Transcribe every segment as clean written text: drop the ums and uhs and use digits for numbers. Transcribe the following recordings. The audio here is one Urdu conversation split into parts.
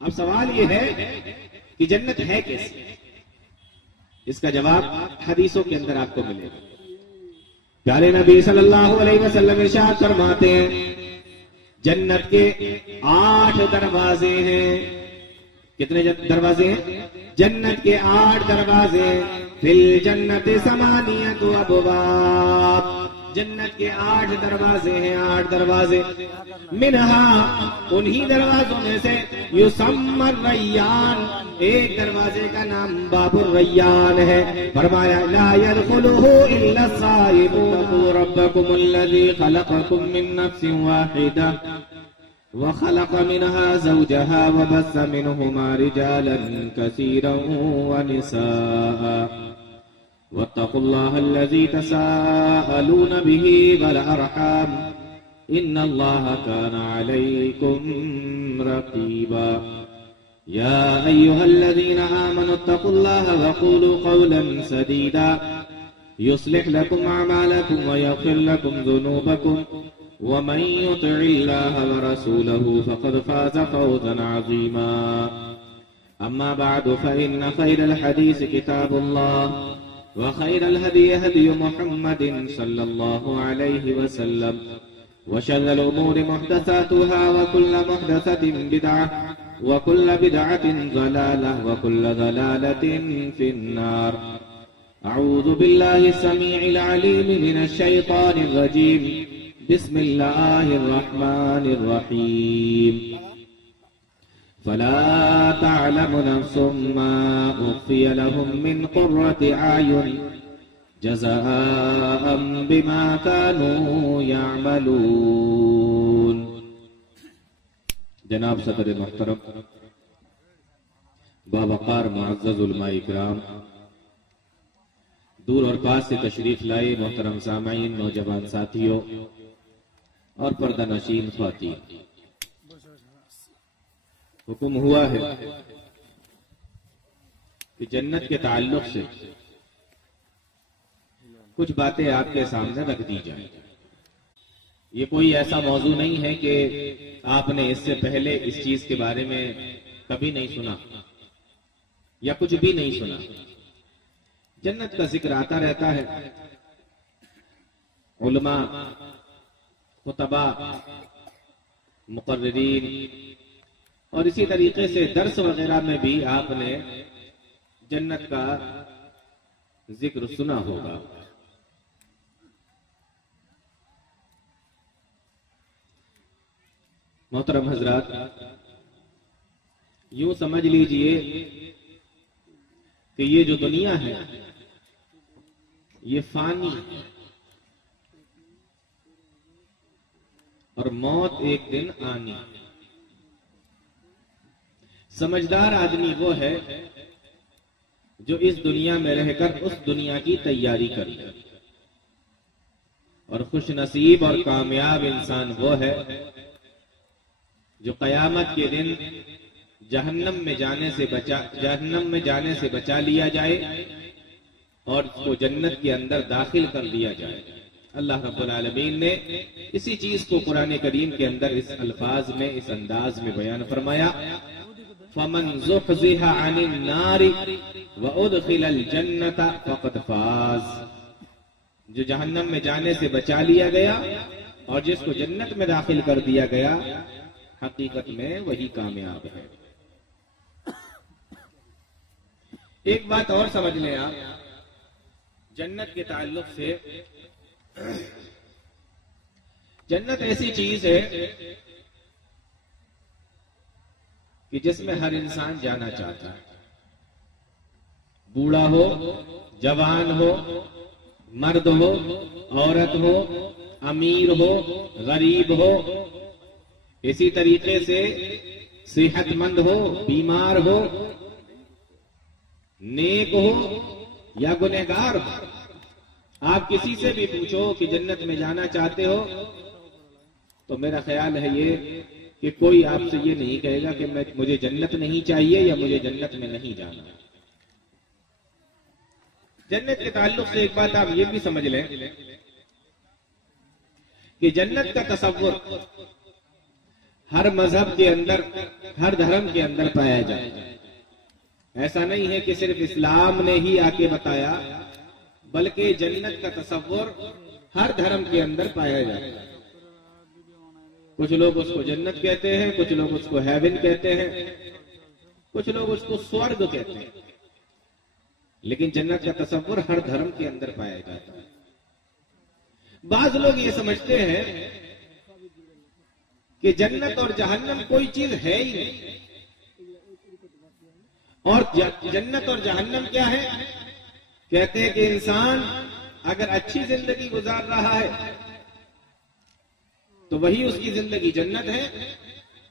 اب سوال یہ ہے کہ جنت ہے کیسے؟ اس کا جواب حدیثوں کے اندر آپ کو ملے گا۔ پیارے نبی صلی اللہ علیہ وسلم ارشاد فرماتے ہیں جنت کے 8 دروازے ہیں۔ کتنے دروازے ہیں؟ جنت کے 8 دروازے۔ فی الجنت 8 ابواب، جنت کے 8 دروازے ہیں، 8 دروازے۔ منہا، انہی دروازوں میں سے، یسمی الریان، ایک دروازے کا نام باب الریان ہے۔ فرمایا لا يدخلہ الا الصائمون، اتقوا ربکم الذی خلقکم من نفس واحدہ وخلق منها زوجها وبث منهما رجالا كثيرا ونساء واتقوا الله الذي تساءلون به والأرحام إن الله كان عليكم رقيبا يا أيها الذين آمنوا اتقوا الله وقولوا قولا سديدا يصلح لكم أعمالكم ويغفر لكم ذنوبكم ومن يطع الله ورسوله فقد فاز فوزا عظيما أما بعد فإن خير الحديث كتاب الله وخير الهدي هدي محمد صلى الله عليه وسلم وشر الأمور محدثاتها وكل محدثة بدعة وكل بدعة ضلالة وكل ضلالة في النار أعوذ بالله السميع العليم من الشيطان الرجيم بسم الله الرحمن الرحيم فلا تعلم نفس ما أخفي لهم من قرة أعين جزاء بما كانوا يعملون۔ جناب صدر محترم، باوقار معزز علماء کرام، دور اور پاس سے تشریف لائے محترم سامعین، نوجوان ساتھیوں اور پردہ نشین خواتین، حکم ہوا ہے کہ جنت کے تعلق سے کچھ باتیں آپ کے سامنے رکھ دی جائیں۔ یہ کوئی ایسا موضوع نہیں ہے کہ آپ نے اس سے پہلے اس چیز کے بارے میں کبھی نہیں سنا یا کچھ بھی نہیں سنا۔ جنت کا ذکر آتا رہتا ہے، علماء، خطبہ، مقررین اور اسی طریقے سے درس وغیرہ میں بھی آپ نے جنت کا ذکر سنا ہوگا۔ محترم حضرات، یوں سمجھ لیجئے کہ یہ جو دنیا ہے یہ فانی ہے اور موت ایک دن آنی۔ سمجھدار آدمی وہ ہے جو اس دنیا میں رہ کر اس دنیا کی تیاری کرے، اور خوش نصیب اور کامیاب انسان وہ ہے جو قیامت کے دن جہنم میں جانے سے بچا لیا جائے اور اس کو جنت کے اندر داخل کر دیا جائے۔ اللہ رب العالمین نے اسی چیز کو قرآن کریم کے اندر اس الفاظ میں، اس انداز میں بیان فرمایا، فَمَنْ زُحْزِحَ عَنِ النَّارِ وَأُدْخِلَ الْجَنَّةَ فَقَدْ فَازَ، جو جہنم میں جانے سے بچا لیا گیا اور جس کو جنت میں داخل کر دیا گیا، حقیقت میں وہی کامیاب ہے۔ ایک بات اور سمجھ لیں آپ جنت کے تعلق سے، جنت ایسی چیز ہے کہ جس میں ہر انسان جانا چاہتا ہے، بوڑھا ہو، جوان ہو، مرد ہو، عورت ہو، امیر ہو، غریب ہو، اسی طریقے سے صحت مند ہو، بیمار ہو، نیک ہو یا گنہگار ہو۔ آپ کسی سے بھی پوچھو کہ جنت میں جانا چاہتے ہو تو میرا خیال ہے یہ کہ کوئی آپ سے یہ نہیں کہے گا کہ مجھے جنت نہیں چاہیے یا مجھے جنت میں نہیں جانا۔ جنت کے تعلق سے ایک بات آپ یہ بھی سمجھ لیں کہ جنت کا تصور ہر مذہب کے اندر، ہر دھرم کے اندر پایا جائے. ایسا نہیں ہے کہ صرف اسلام نے ہی آ کے بتایا، بلکہ جنت کا تصور ہر دھرم کے اندر پایا جائے. کچھ لوگ اس کو جنت کہتے ہیں، کچھ لوگ اس کو ہیون کہتے ہیں، کچھ لوگ اس کو سورگ کہتے ہیں، لیکن جنت کا تصور ہر دھرم کے اندر پایا جاتا ہے. بعض لوگ یہ سمجھتے ہیں کہ جنت اور جہنم کوئی چیز ہے ہی نہیں. اور جنت اور جہنم کیا ہے؟ کہتے ہیں کہ انسان اگر اچھی زندگی گزار رہا ہے تو وہی اس کی زندگی جنت ہے،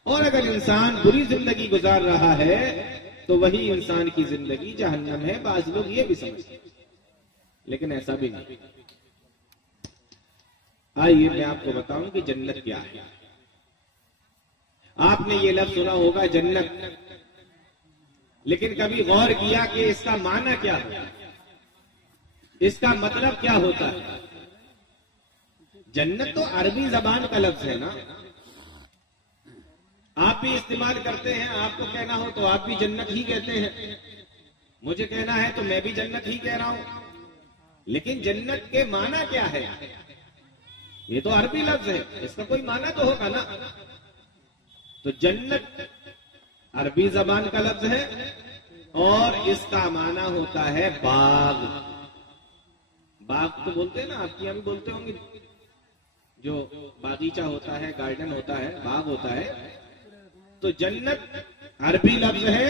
اور اگر انسان بری زندگی گزار رہا ہے تو وہی انسان کی زندگی جہنم ہے. بعض لوگ یہ بھی سمجھتے ہیں، لیکن ایسا بھی نہیں. آئیے میں آپ کو بتاؤں کہ جنت کیا ہے. آپ نے یہ لفظ سنا ہوگا جنت، لیکن کبھی غور کیا کہ اس کا معنی کیا ہے، اس کا مطلب کیا ہوتا ہے؟ جنت تو عربی زبان کا لفظ ہے نا، آپ بھی استعمال کرتے ہیں. آپ کو کہنا ہو تو آپ بھی جنت ہی کہتے ہیں، مجھے کہنا ہے تو میں بھی جنت ہی کہہ رہا ہوں. لیکن جنت کے معنی کیا ہے؟ یہ تو عربی لفظ ہے، اس کا کوئی معنی تو ہوگا نا. تو جنت عربی زبان کا لفظ ہے اور اس کا معنی ہوتا ہے باغ. باغ تو بولتے ہیں نا، آپ کے یہاں بھی بولتے ہوں گے. جو باغیچہ ہوتا ہے، گارڈن ہوتا ہے، باغ ہوتا ہے. تو جنت عربی لفظ ہے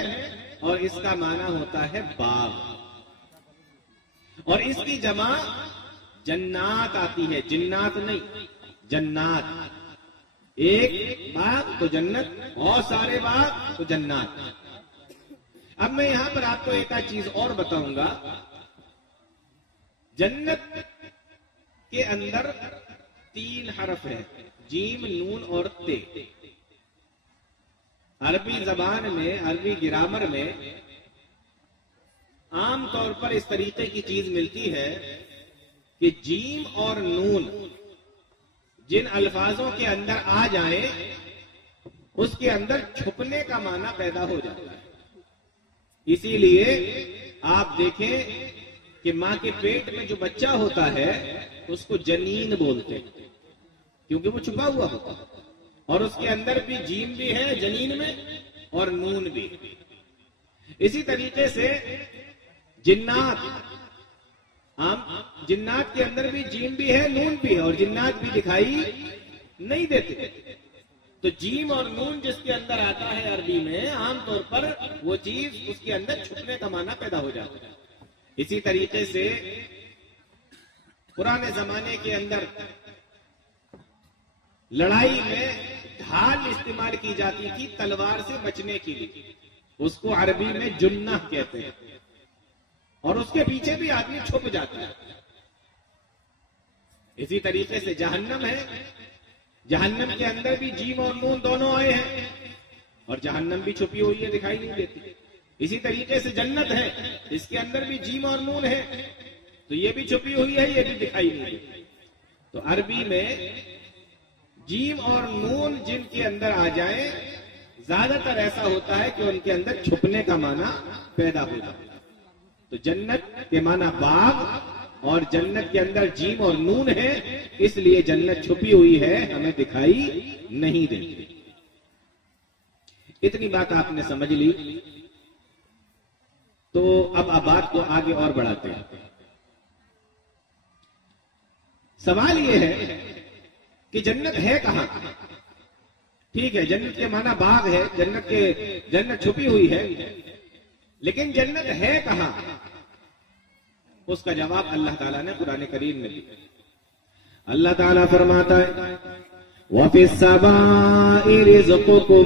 اور اس کا معنی ہوتا ہے باغ. اور اس کی جمع جنات آتی ہے، جنات نہیں، جنات. ایک باغ تو جنت، اور سارے باغ تو جنات. اب میں یہاں پر آپ کو ایک چیز اور بتاؤں گا. جنت کے اندر 3 حرف ہیں، جیم، نون اور تے. عربی زبان میں، عربی گرامر میں عام طور پر اس طریقے کی چیز ملتی ہے کہ جیم اور نون جن الفاظوں کے اندر آ جائیں اس کے اندر چھپنے کا معنی پیدا ہو جاتا ہے. اسی لیے آپ دیکھیں کہ ماں کے پیٹ میں جو بچہ ہوتا ہے اس کو جنین بولتے ہیں، کیونکہ وہ چھپا ہوا ہوتا ہے. اور اس کے اندر بھی جیم بھی ہے جنین میں اور نون بھی. اسی طریقے سے جنات، جنات کے اندر بھی جیم بھی ہے، نون بھی ہے، اور جنات بھی دکھائی نہیں دیتے. تو جیم اور نون جس کے اندر آتا ہے عربی میں، عام طور پر وہ چیز اس کے اندر چھپنے کا معنی پیدا ہو جاتا ہے. اسی طریقے سے پرانے زمانے کے اندر لڑائی میں ڈھال استعمال کی جاتی تھی تلوار سے بچنے کے لیے، اس کو عربی میں جنہ کہتے ہیں. اور اس کے پیچھے بھی آدمی چھپ جاتا ہے. اسی طریقے سے جہنم ہے، جہنم کے اندر بھی جیم اور نون دونوں آئے ہیں اور جہنم بھی چھپی ہوئی ہے، دکھائی نہیں دیتی. اسی طریقے سے جنت ہے، اس کے اندر بھی جیم اور نون ہے، تو یہ بھی چھپی ہوئی ہے، یہ بھی دکھائی نہیں دیتی. تو عربی میں جیم اور نون جن کے اندر آ جائیں زیادہ تر ایسا ہوتا ہے کہ ان کے اندر چھپنے کا معنی پیدا ہو جاتا ہے. تو جنت کے معنی باغ، اور جنت کے اندر جیم اور نون ہے، اس لیے جنت چھپی ہوئی ہے، ہمیں دکھائی نہیں دیتی. اتنی بات آپ نے سمجھ لی. تو اب بات کو آگے اور بڑھاتے ہیں. سوال یہ ہے کہ جنت ہے کہاں؟ ٹھیک ہے، جنت کے معنی باغ ہے، جنت چھپی ہوئی ہے، لیکن جنت ہے کہاں؟ اس کا جواب اللہ تعالیٰ نے قرآن کریم میں دیا. اللہ تعالیٰ فرماتا ہے وَفِي السَّمَاءِ رِزْقُكُمْ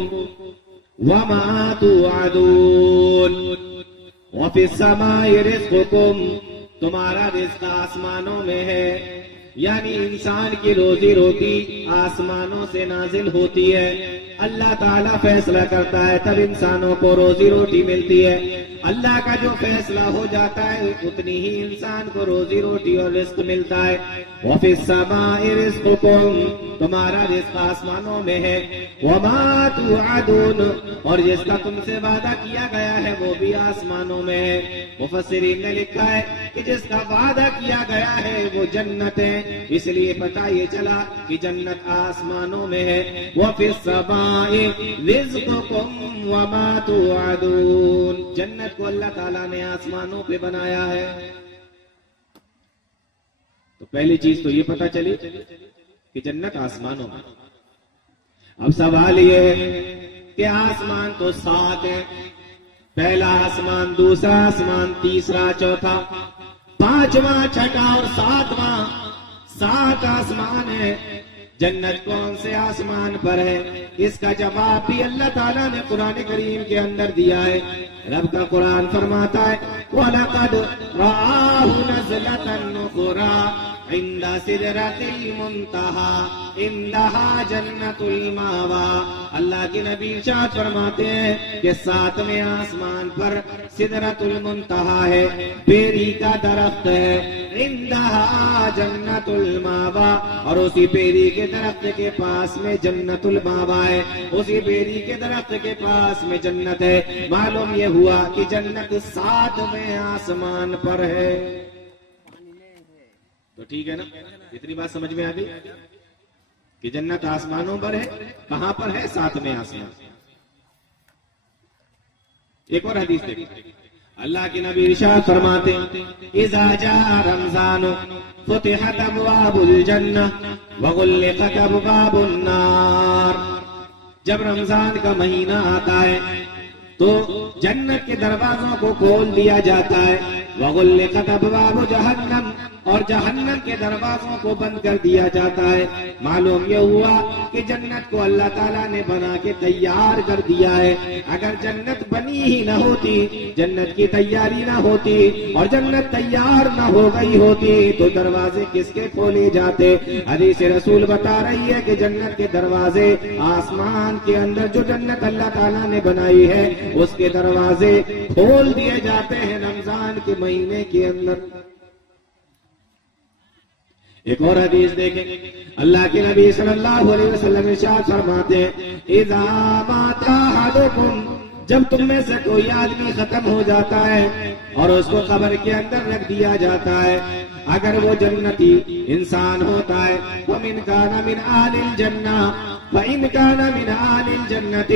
وَمَا تُوعَدُونَ. وَفِي السَّمَاءِ رِزْقُكُمْ، تمہارا رزق آسمانوں میں ہے، یعنی انسان کی روزی روٹی آسمانوں سے نازل ہوتی ہے. اللہ تعالیٰ فیصلہ کرتا ہے تب انسانوں کو روزی روٹی ملتی ہے. اللہ کا جو فیصلہ ہو جاتا ہے اتنی ہی انسان کو روزی روٹی اور رزق ملتا ہے. وَفِي السَّمَاءِ رِزْقُكُمْ تمہارا رزق آسمانوں میں ہے. وَمَا تُوعَدُونَ اور جس کا تم سے وعدہ کیا گیا ہے وہ بھی آسمانوں میں ہے. مفسرین نے لکھا ہے کہ جس کا وعدہ کیا گیا ہے وہ جنت ہے، اس لیے پتہ یہ چلا کہ جنت آسمانوں میں ہے. وَفِي السَّمَاءِ رِزْقُكُمْ وَمَا تُوعَدُونَ جنت کو اللہ تعالیٰ نے آسمانوں پہ بنایا ہے. تو پہلی چیز تو یہ پتہ چلی کہ جنت آسمانوں میں. اب سوال یہ ہے کہ آسمان تو 7 ہیں، پہلا آسمان، دوسرا آسمان، تیسرا، چوتھا، 5واں، 6واں اور 7واں، 7 آسمان ہے. جنت کون سے آسمان پر ہے؟ اس کا جواب بھی اللہ تعالیٰ نے قرآن کریم کے اندر دیا ہے. رب کا قرآن فرماتا ہے وَلَقَدْ رَآهُ نَزْلَةً أُخْرَىٰ عند سدرۃ المنتہى عندہا جنت المأویٰ. اللہ کے نبی ارشاد فرماتے ہیں کہ 7ویں آسمان پر سدرۃ المنتہی ہے، بیری کا درخت ہے. عندہا جنت المأویٰ اور اسی بیری کے درخت کے پاس میں جنت المأویٰ ہے، اسی بیری کے درخت کے پاس میں جنت ہے. معلوم یہ ہوا کہ جنت 7ویں آسمان پر ہے. تو ٹھیک ہے نا، اتنی بات سمجھ میں آ گئی کہ جنت آسمانوں پر ہے. کہاں پر ہے؟ 7ویں آسمان. ایک اور حدیث دیکھیں، اللہ کے نبی ارشاد فرماتے ہیں اذا جاء رمضان فتحت ابواب الجنہ وغلقت ابواب النار. جب رمضان کا مہینہ آتا ہے تو جنت کے دروازوں کو کھول دیا جاتا ہے. وغلقت ابواب جہنم اور جہنم کے دروازوں کو بند کر دیا جاتا ہے. معلوم یہ ہوا کہ جنت کو اللہ تعالیٰ نے بنا کے تیار کر دیا ہے. اگر جنت بنی ہی نہ ہوتی، جنت کی تیاری نہ ہوتی اور جنت تیار نہ ہو گئی ہوتی تو دروازے کس کے کھولے جاتے؟ حدیث رسول بتا رہی ہے کہ جنت کے دروازے آسمان کے اندر جو جنت اللہ تعالیٰ نے بنائی ہے اس کے دروازے کھول دیے جاتے ہیں رمضان کے مہینے کے اندر. ایک اور حدیث دیکھیں، اللہ کے نبی صلی اللہ علیہ وسلم ارشاد فرماتے ہیں اذا مات احدکم جب تم میں سے کوئی آدمی ختم ہو جاتا ہے اور اس کو قبر کے اندر رکھ دیا جاتا ہے، اگر وہ جنتی انسان ہوتا ہے وَمِنْ كَانَ مِنْ أَهْلِ الْجَنَّةِ فَإِنْ كَانَ مِنْ أَهْلِ الْجَنَّةِ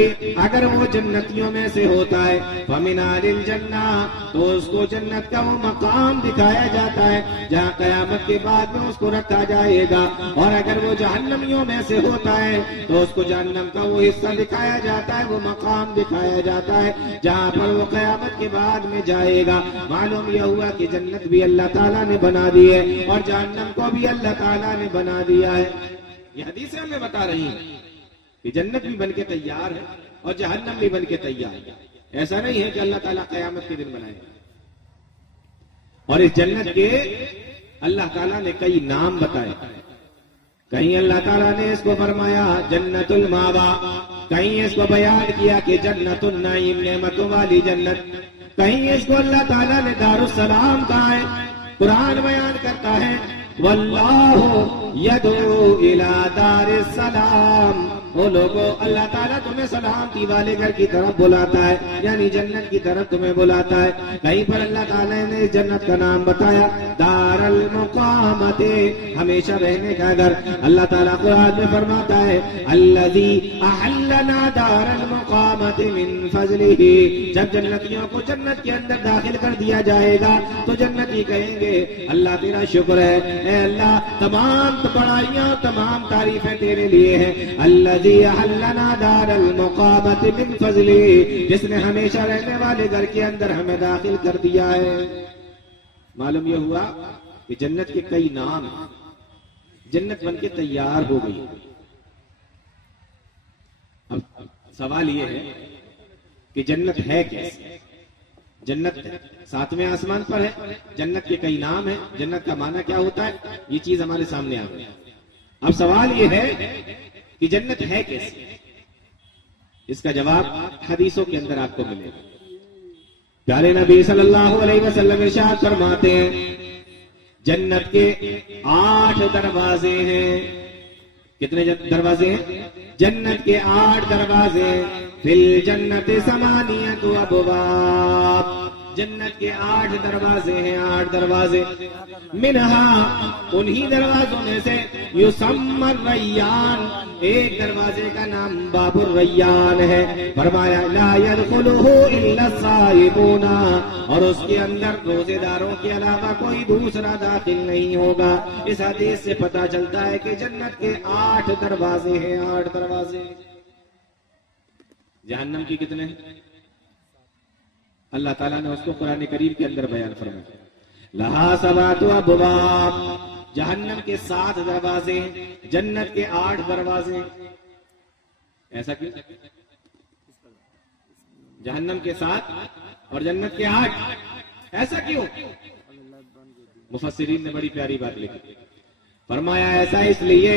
اگر وہ جنتیوں میں سے ہوتا ہے فَمِنْ أَهْلِ الْجَنَّةِ تو اس کو جنت کا وہ مقام دکھایا جاتا ہے جہاں قیامت کے بعد میں اس کو رکھا جائے گا. اور اگر وہ جہنمیوں میں سے ہوتا ہے تو اس کو جہنم کا وہ حصہ دکھایا جاتا ہے، وہ مقام دکھایا جاتا ہے جہاں پر وہ قیامت کے بعد میں جائے گا. معلوم یہ ہوا کہ جنت بھی اللہ تعالیٰ نے بنا دی ہے اور جہنم کو بھی اللہ تعالیٰ نے بنا دیا ہے. یہ حدیثیں ہمیں بتا رہی ہیں کہ جنت بھی بن کے تیار ہے اور جہنم بھی بن کے تیار ہے. ایسا نہیں ہے کہ اللہ تعالیٰ قیامت کے دن بنائے گا. اور اس جنت کے اللہ تعالیٰ نے کئی نام بتائے. کہیں اللہ تعالیٰ نے اس کو فرمایا جنت الماوا، کہیں اس کو بیان کیا کہ جنت النعیم نعمتوں والی جنت، کہیں اس کو اللہ تعالیٰ نے دار السلام کہا ہے. قرآن بیان کرتا ہے واللہ یدعو الی دار السلام. وہ لوگوں اللہ تعالیٰ تمہیں سلامتی والے گھر کی طرف بلاتا ہے، یعنی جنت کی طرف تمہیں بلاتا ہے. کہیں پر اللہ تعالیٰ نے اس جنت کا نام بتایا دار المقامت، ہمیشہ رہنے کا گھر. اللہ تعالیٰ قرآن میں فرماتا ہے الذی احلنا دار المقامت من فضلہ. جب جنتیوں کو جنت کے اندر داخل کر دیا جائے گا تو جنتی کہیں گے اللہ تیرا شکر ہے، اے اللہ تمام بڑائیاں تمام تعریفیں تیرے لیے ہیں. اللہ احلنا دار المقامت من فضلی، جس نے ہمیشہ رہنے والے گھر کے اندر ہمیں داخل کر دیا ہے. معلوم یہ ہوا کہ جنت کے کئی نام ہیں. جنت بن کے تیار ہو گئی. اب سوال یہ ہے کہ جنت ہے کیسے؟ جنت 7ویں آسمان پر ہے، جنت کے کئی نام ہیں، جنت کا معنی کیا ہوتا ہے، یہ چیز ہمارے سامنے آ گئی. اب سوال یہ ہے کہ جنت ہے کیسے؟ اس کا جواب حدیثوں کے اندر آپ کو ملے گا. پیارے نبی صلی اللہ علیہ وسلم ارشاد فرماتے ہیں جنت کے 8 دروازے ہیں. کتنے دروازے ہیں؟ جنت کے 8 دروازے. فی الجنت 8 ابواب. جنت کے 8 دروازے ہیں. 8 دروازے. منہا انہی دروازوں میں سے یسمى الریان. ایک دروازے کا نام باب الریان ہے. فرمایا لا يدخلہ الا الصائمون. اور اس کے اندر روزے داروں کے علاوہ کوئی دوسرا داخل نہیں ہوگا. اس حدیث سے پتہ چلتا ہے کہ جنت کے 8 دروازے ہیں. 8 دروازے. جہنم کی کتنے ہیں؟ اللہ تعالیٰ نے اس کو قرآن کریم کے اندر بیان فرمایا. لہا 7 ابواب. جہنم کے 7 دروازے. جنت کے 8 دروازے. ایسا کیوں؟ جہنم کے 7 اور جنت کے 8. ایسا کیوں؟ مفسرین نے بڑی پیاری بات لکھی. فرمایا ایسا اس لیے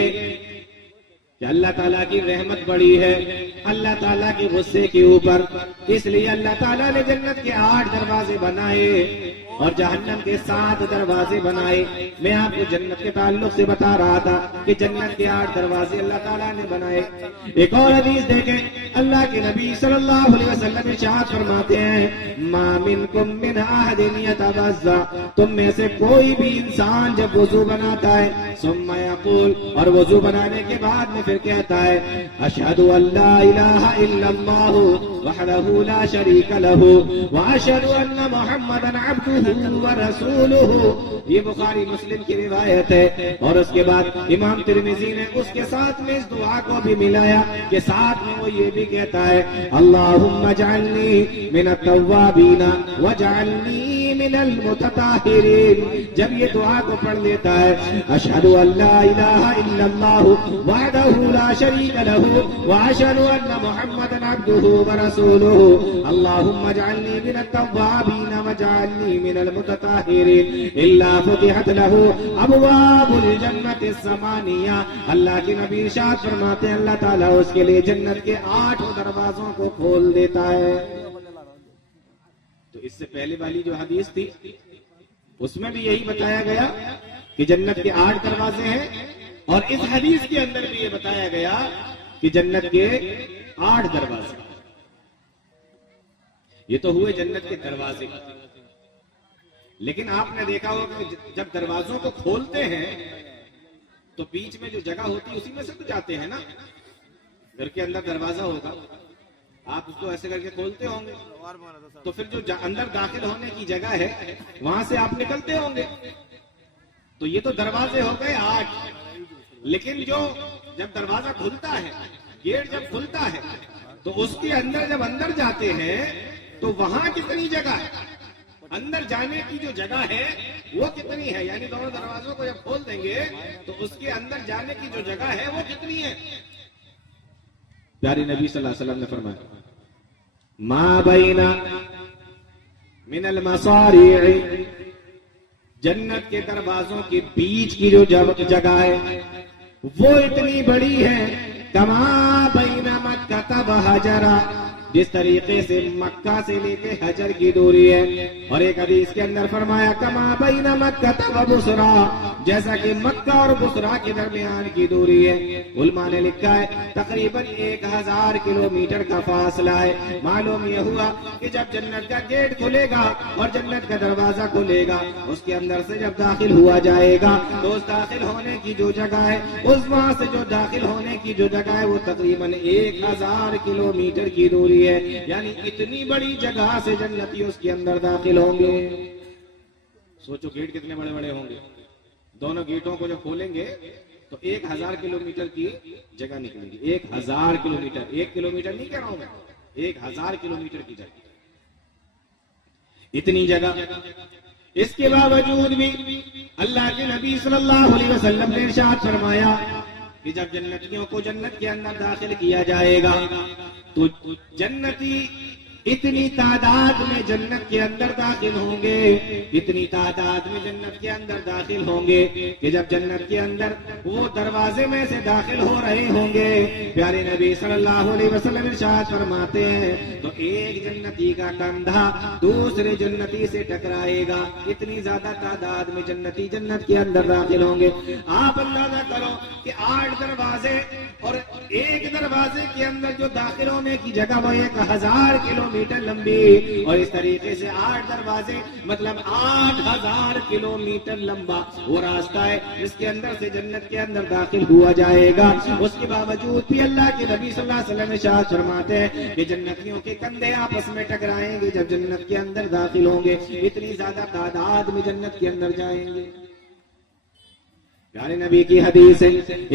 کہ اللہ تعالیٰ کی رحمت بڑی ہے اللہ تعالیٰ کے غصے کے اوپر. اس لیے اللہ تعالیٰ نے جنت کے 8 دروازے بنائے اور جہنم کے 7 دروازے بنائے. میں آپ کو جنت کے تعلق سے بتا رہا تھا کہ جنت کے 8 دروازے اللہ تعالیٰ نے بنائے. ایک اور حدیث دیکھیں. اللہ کے نبی صلی اللہ علیہ وسلم ارشاد فرماتے ہیں ما منکم من احد یتوضا. تم میں سے کوئی بھی انسان جب وضو بناتا ہے ثم یقول. اور وضو بنانے کے بعد میں پھر کہتا ہے اشہد ان لا الہ الا اللہ وحدہ لا شریک لہ واشہد ان محمدا عبدہ ورسولہ. یہ بخاری مسلم کی روایت ہے. اور اس کے بعد امام ترمذی نے اس کے ساتھ میں اس دعا کو بھی ملایا کہ ساتھ میں وہ یہ بھی کہتا ہے اللہم اجعلنی من التوابین واجعلنی من المتطہرین. جب یہ دعا کو پڑھ لیتا ہے اشہد ان لا الہ الا اللہ وحدہ لا شریک لہ واشہد ان محمدا عبدہ ورسولہ اللہم اجعلنی من التوابین واجعلنی من المتطہرین الا فتحت لہ ابواب الجنت الثمانیہ. اللہ کے نبی ارشاد فرماتے ہیں اللہ تعالیٰ اس کے لیے جنت کے 8 دروازوں کو کھول دیتا ہے. تو اس سے پہلے والی جو حدیث تھی اس میں بھی یہی بتایا گیا کہ جنت کے 8 دروازے ہیں. اور اس حدیث کے اندر بھی یہ بتایا گیا کہ جنت کے 8 دروازے. یہ تو ہوئے جنت کے دروازے. لیکن آپ نے دیکھا ہوگا کہ جب دروازوں کو کھولتے ہیں تو بیچ میں جو جگہ ہوتی ہے اسی میں سے تو جاتے ہیں نا. گھر کے اندر دروازہ ہوگا آپ اس کو ایسے کر کے کھولتے ہوں گے تو پھر جو اندر داخل ہونے کی جگہ ہے وہاں سے آپ نکلتے ہوں گے. تو یہ تو دروازے ہو گئے 8. لیکن جب دروازہ کھلتا ہے گیٹ جب کھلتا ہے تو اس کے اندر جب اندر جاتے ہیں تو وہاں کتنی جگہ ہے؟ اندر جانے کی جو جگہ ہے وہ کتنی ہے؟ یعنی دونوں دروازوں کو جب کھول دیں گے تو اس کے اندر جانے کی جو جگہ ہے وہ کتنی ہے؟ پیارے نبی صلی اللہ علیہ وسلم نے فرمایا ما بین من المصارع. جنت کے دروازوں کے بیچ کی جو جگہ ہے وہ اتنی بڑی ہے کما بین مکہ و حجر. جس طریقے سے مکہ سے لے کے حجر کی دوری ہے. اور ایک حدیث کے اندر فرمایا کما بین مکہ و بصرہ. جیسا کہ مکہ اور بصرہ کے درمیان کی دوری ہے. علماء نے لکھا ہے تقریباً 1000 کلومیٹر کا فاصلہ ہے. معلوم یہ ہوا کہ جب جنت کا گیٹ کھلے گا اور جنت کا دروازہ کھلے گا اس کے اندر سے جب داخل ہوا جائے گا تو اس داخل ہونے کی جو جگہ ہے اس وہاں سے جو داخل ہونے کی جو جگہ ہے وہ تقریباً 1000 کلومیٹر کی دوری ہے. یعنی اتنی بڑی جگہ سے جنتی اس کے اندر داخل ہوں گے. سوچو گیٹ کتنے بڑے بڑے ہوں گے. دونوں گیٹوں کو جب کھولیں گے تو 1000 کلومیٹر کی جگہ نکلے گی. 1000 کلومیٹر. 1 کلومیٹر نہیں کہہ رہا ہوں میں 1000 کلومیٹر کی جگہ. اتنی جگہ. اس کے باوجود بھی اللہ کے نبی صلی اللہ علیہ وسلم نے ارشاد فرمایا کہ جب جنتیوں کو جنت کے اندر داخل کیا جائے گا تو جنتی اتنی تعداد میں جنت کے اندر داخل ہوں گے، اتنی تعداد میں جنت کے اندر داخل ہوں گے کہ جب جنت کے اندر وہ دروازے میں سے داخل ہو رہے ہوں گے، پیارے نبی صلی اللہ علیہ وسلم ارشاد فرماتے ہیں تو ایک جنتی کا کندھا دوسرے جنتی سے ٹکرائے گا، اتنی زیادہ تعداد میں جنتی جنت کے اندر داخل ہوں گے۔ آپ اندازہ کرو کہ 8 دروازے اور ایک دروازے کے اندر جو داخل ہونے کی جگہ وہ 1000 کلومیٹر لمبی، اور اس طریقے سے 8 دروازے مطلب 8000 کلومیٹر لمبا وہ راستہ ہے جس کے اندر سے جنت کے اندر داخل ہوا جائے گا۔ اس کے باوجود بھی اللہ کے نبی صلی اللہ علیہ وسلم ارشاد فرماتے ہیں کہ جنتیوں کے کندھے آپس میں ٹکرائیں گے جب جنت کے اندر داخل ہوں گے، اتنی زیادہ تعداد میں جنت کے اندر جائیں گے۔ پیارے نبی کی حدیث ہے،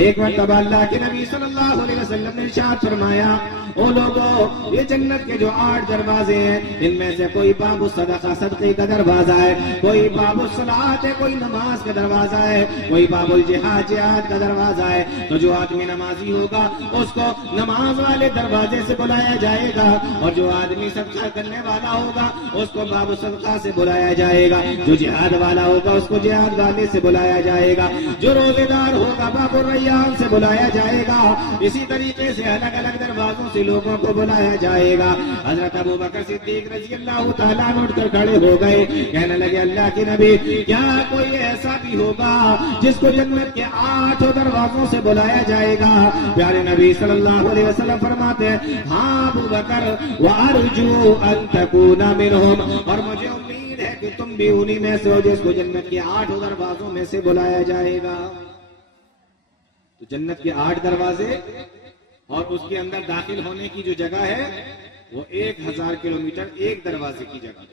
ایک مرتبہ اللہ کے نبی صلی اللہ علیہ وسلم نے ارشاد فرمایا، او لوگوں یہ جنت کے جو 8 دروازے ہیں ان میں سے کوئی باب الصدقہ صدقے کا دروازہ ہے، کوئی باب الصلاۃ ہے، کوئی نماز کا دروازہ ہے، کوئی باب الجہاد جہاد کا دروازہ ہے۔ تو جو آدمی نمازی ہوگا اس کو نماز والے دروازے سے بلایا جائے گا، اور جو آدمی صدقہ کرنے والا ہوگا اس کو باب الصدقہ سے بلایا جائے گا، جو جہاد والا ہوگا اس کو جہاد والے سے بلایا جائے گا، جو روزے دار ہوگا باب الریان سے بلایا جائے گا۔ اسی طریقے سے الگ الگ دروازوں سے لوگوں کو بلایا جائے گا۔ حضرت ابو بکر صدیق رضی اللہ تعالیٰ عنہ اٹھ کر کھڑے ہو گئے، کہنے لگے اللہ کے نبی کیا کوئی ایسا بھی ہوگا جس کو جنت کے 8 دروازوں سے بلایا جائے گا؟ پیارے نبی صلی اللہ علیہ وسلم فرماتے ہیں ہاں ابو بکر وارجو ان تکون منہم، اور مجھے امید ہے کہ تم بھی انہی میں سے ہو جس کو جنت کے 8 دروازوں میں سے بلایا جائے گا۔ تو جنت کے 8 دروازے اور اس کے اندر داخل ہونے کی جو جگہ ہے وہ 1000 کلومیٹر ایک دروازے کی جگہ،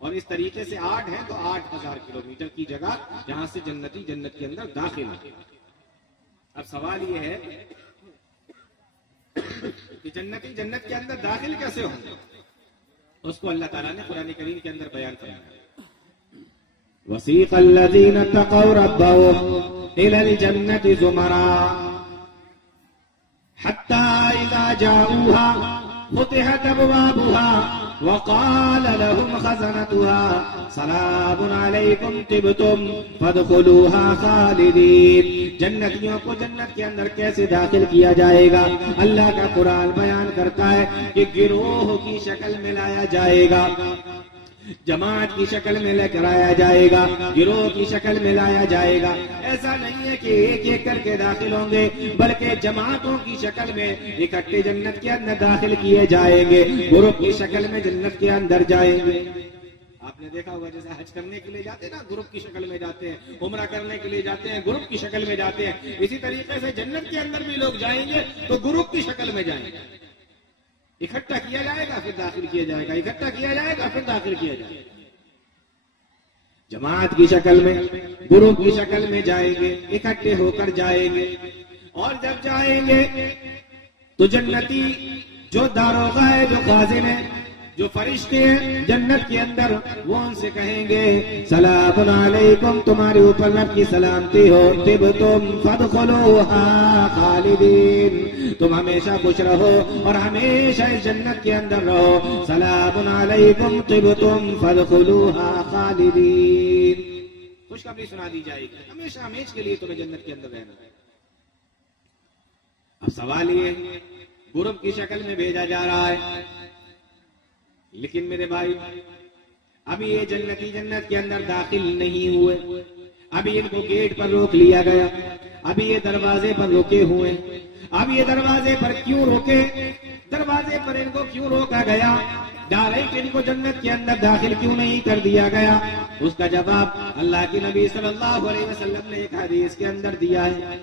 اور اس طریقے سے 8 ہے تو 8000 کلومیٹر کی جگہ جہاں سے جنتی جنت کے اندر داخل ہے۔ اب سوال یہ ہے کہ جنتی جنت کے اندر داخل کیسے ہوں گے؟ اس کو اللہ تعالیٰ نے قرآن کریم کے اندر بیان فرمایا، وَسِيقَ الَّذِينَ اتَّقَوْا رَبَّهُمْ إِلَى الْجَنَّةِ زُمَرًا حَتَّى إِذَا جَاءُوهَا فُتِحَتْ أَبْوَابُهَا وَقَالَ لَهُمْ خَزَنَتُهَا سَلَامٌ عَلَيْكُمْ طِبْتُمْ فَادْخُلُوهَا خَالِدِينَ۔ جنتیوں کو جنت کے اندر کیسے داخل کیا جائے گا؟ اللہ کا قرآن بیان کرتا ہے کہ گروہ کی شکل میں لایا جائے گا، جماعت کی شکل میں لے کر آیا جائے گا، گروہ کی شکل میں لایا جائے گا۔ ایسا نہیں ہے کہ ایک ایک کر کے داخل ہوں گے، بلکہ جماعتوں کی شکل میں اکٹھے جنت کے اندر داخل کیے جائیں گے، گروپ کی شکل میں جنت کے اندر جائیں گے۔ آپ نے دیکھا ہوگا جیسے حج کرنے کے لیے جاتے ہیں نا گروپ کی شکل میں جاتے ہیں، عمرہ کرنے کے لیے جاتے ہیں گروپ کی شکل میں جاتے ہیں، اسی طریقے سے جنت کے اندر بھی لوگ جائیں گے تو گروپ کی شکل میں جائیں گے، اکٹھا کیا جائے گا پھر داخل کیا جائے گا، اکٹھا کیا جائے گا پھر داخل کیا جائے گا۔ جماعت کی شکل میں گروپ کی شکل میں جائیں گے، اکٹھے ہو کر جائیں گے، اور جب جائیں گے تو جنتی جو داروغہ ہے، جو خازن ہے، جو فرشتے ہیں جنت کے اندر، وہ ان سے کہیں گے سلام علیکم، تمہارے اوپر رب کی سلامتی ہو، طبتم فادخلوها خالدین، تم ہمیشہ خوش رہو اور ہمیشہ اس جنت کے اندر رہو، سلام علیکم طبتم فادخلوها خالدین، خوشخبری سنا دی جائے گی، ہمیشہ ہمیشہ کے لیے تمہیں جنت کے اندر رہنا ہے۔ اب سوال یہ گروپ کی شکل میں بھیجا جا رہا ہے، لیکن میرے بھائی ابھی یہ جنتی جنت کے اندر داخل نہیں ہوئے، ابھی ان کو گیٹ پر روک لیا گیا، ابھی یہ دروازے پر روکے ہوئے، اب یہ دروازے پر کیوں روکے، دروازے پر ان کو کیوں روکا گیا، ڈائریکٹ ان کو جنت کے اندر داخل کیوں نہیں کر دیا گیا؟ اس کا جواب اللہ کے نبی صلی اللہ علیہ وسلم نے ایک حدیث کے اندر دیا ہے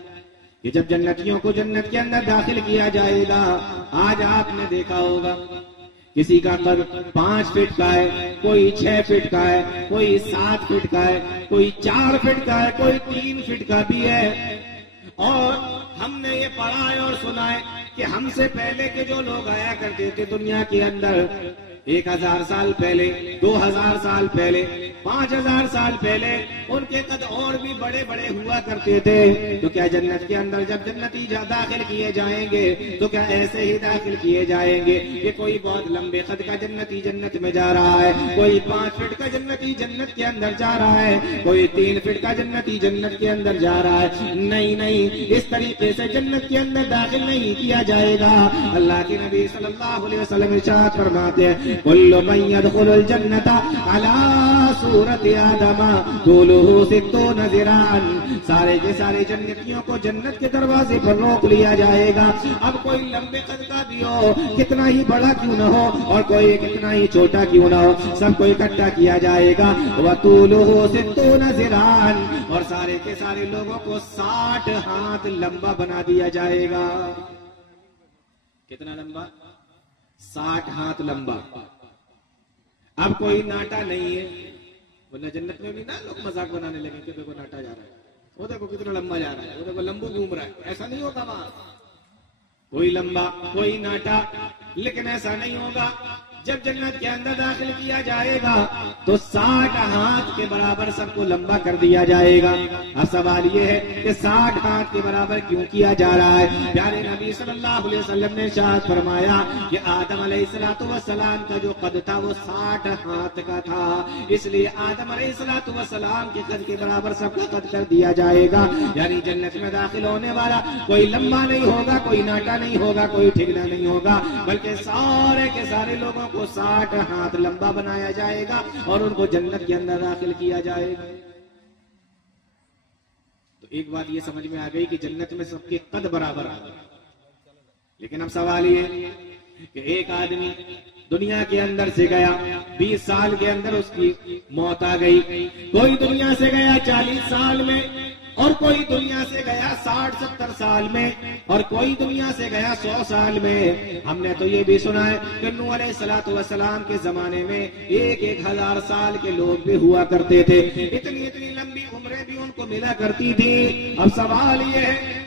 کہ جب جنتیوں کو جنت کے اندر داخل کیا جائے گا، آج آپ نے دیکھا ہوگا کسی کا قد 5 فٹ کا ہے، کوئی 6 فٹ کا ہے، کوئی 7 فٹ کا ہے، کوئی 4 فٹ کا ہے، کوئی 3 فٹ کا بھی ہے، اور ہم نے یہ پڑھا ہے اور سنا ہے کہ ہم سے پہلے کے جو لوگ آیا کرتے تھے دنیا کے اندر، 1000 سال پہلے، 2000 سال پہلے، 5000 سال پہلے ان کے قد اور بھی بڑے بڑے ہوا کرتے تھے. تو کیا جنت کے اندر جب جنتی داخل کیے جائیں گے تو کیا ایسے ہی داخل کیے جائیں گے کہ کوئی بہت لمبے قد کا جنتی جنت میں جا رہا ہے، کوئی 5 فٹ کا جنتی جنت کے اندر جا رہا ہے، کوئی 3 فٹ کا جنتی جنت کے اندر جا رہا ہے؟ نہیں نہیں، اس طریقے سے جنت کے اندر داخل نہیں کیا جائے گا. اللہ کے نبی صلی اللہ علیہ وسلم ارشاد فرماتے ہیں کل من يدخل الجنة على صورت آدم طولہ 60 ذراعا. سارے کے سارے جنتیوں کو جنت کے دروازے پر روک لیا جائے گا. اب کوئی لمبے قد کا بھی ہو، کتنا ہی بڑا کیوں نہ ہو، اور کوئی کتنا ہی چھوٹا کیوں نہ ہو، سب کو اکٹھا کیا جائے گا. وطولہ 60 ذراعا، اور سارے کے سارے لوگوں کو 60 ہاتھ لمبا بنا دیا جائے گا. کتنا لمبا؟ 60 ہاتھ لمبا. اب کوئی ناٹا نہیں ہے، ورنہ جنت میں بھی نا لوگ مذاق بنانے لگے کہ دیکھو ناٹا جا رہا ہے، وہ دیکھو کتنا لمبا جا رہا ہے، وہ دیکھو لمبو گھوم رہا ہے. ایسا نہیں ہوتا وہاں، کوئی لمبا کوئی ناٹا. لیکن ایسا نہیں ہوگا. جب جنت کے اندر داخل کیا جائے گا تو 60 ہاتھ کے برابر سب کو لمبا کر دیا جائے گا. اب سوال یہ ہے کہ 60 ہاتھ کے برابر کیوں کیا جا رہا ہے؟ پیارے نبی صلی اللہ علیہ وسلم نے ارشاد فرمایا کہ آدم علیہ السلام کا جو قد تھا وہ 60 ہاتھ کا تھا، اس لیے آدم علیہ السلام کے قد کے برابر سب کا قد کر دیا جائے گا. یعنی جنت میں داخل ہونے والا کوئی لمبا نہیں ہوگا، کوئی ناٹا نہیں ہوگا، کوئی ٹھگنا نہیں ہوگا، بلکہ سارے کے سارے لوگوں کو 60 ہاتھ لمبا بنایا جائے گا اور ان کو جنت کے اندر داخل کیا جائے گا. تو ایک بات یہ سمجھ میں آ گئی کہ جنت میں سب کے قد برابر آ گئے. لیکن اب سوال یہ کہ ایک آدمی دنیا کے اندر سے گیا، 20 سال کے اندر اس کی موت آ گئی. کوئی دنیا سے گیا 40 سال میں، اور کوئی دنیا سے گیا 60-70 سال میں، اور کوئی دنیا سے گیا 100 سال میں. ہم نے تو یہ بھی سنا ہے کہ نوح علیہ السلام کے زمانے میں 1000 سال کے لوگ بھی ہوا کرتے تھے. اتنی لمبی عمریں بھی ان کو ملا کرتی تھی. اب سوال یہ ہے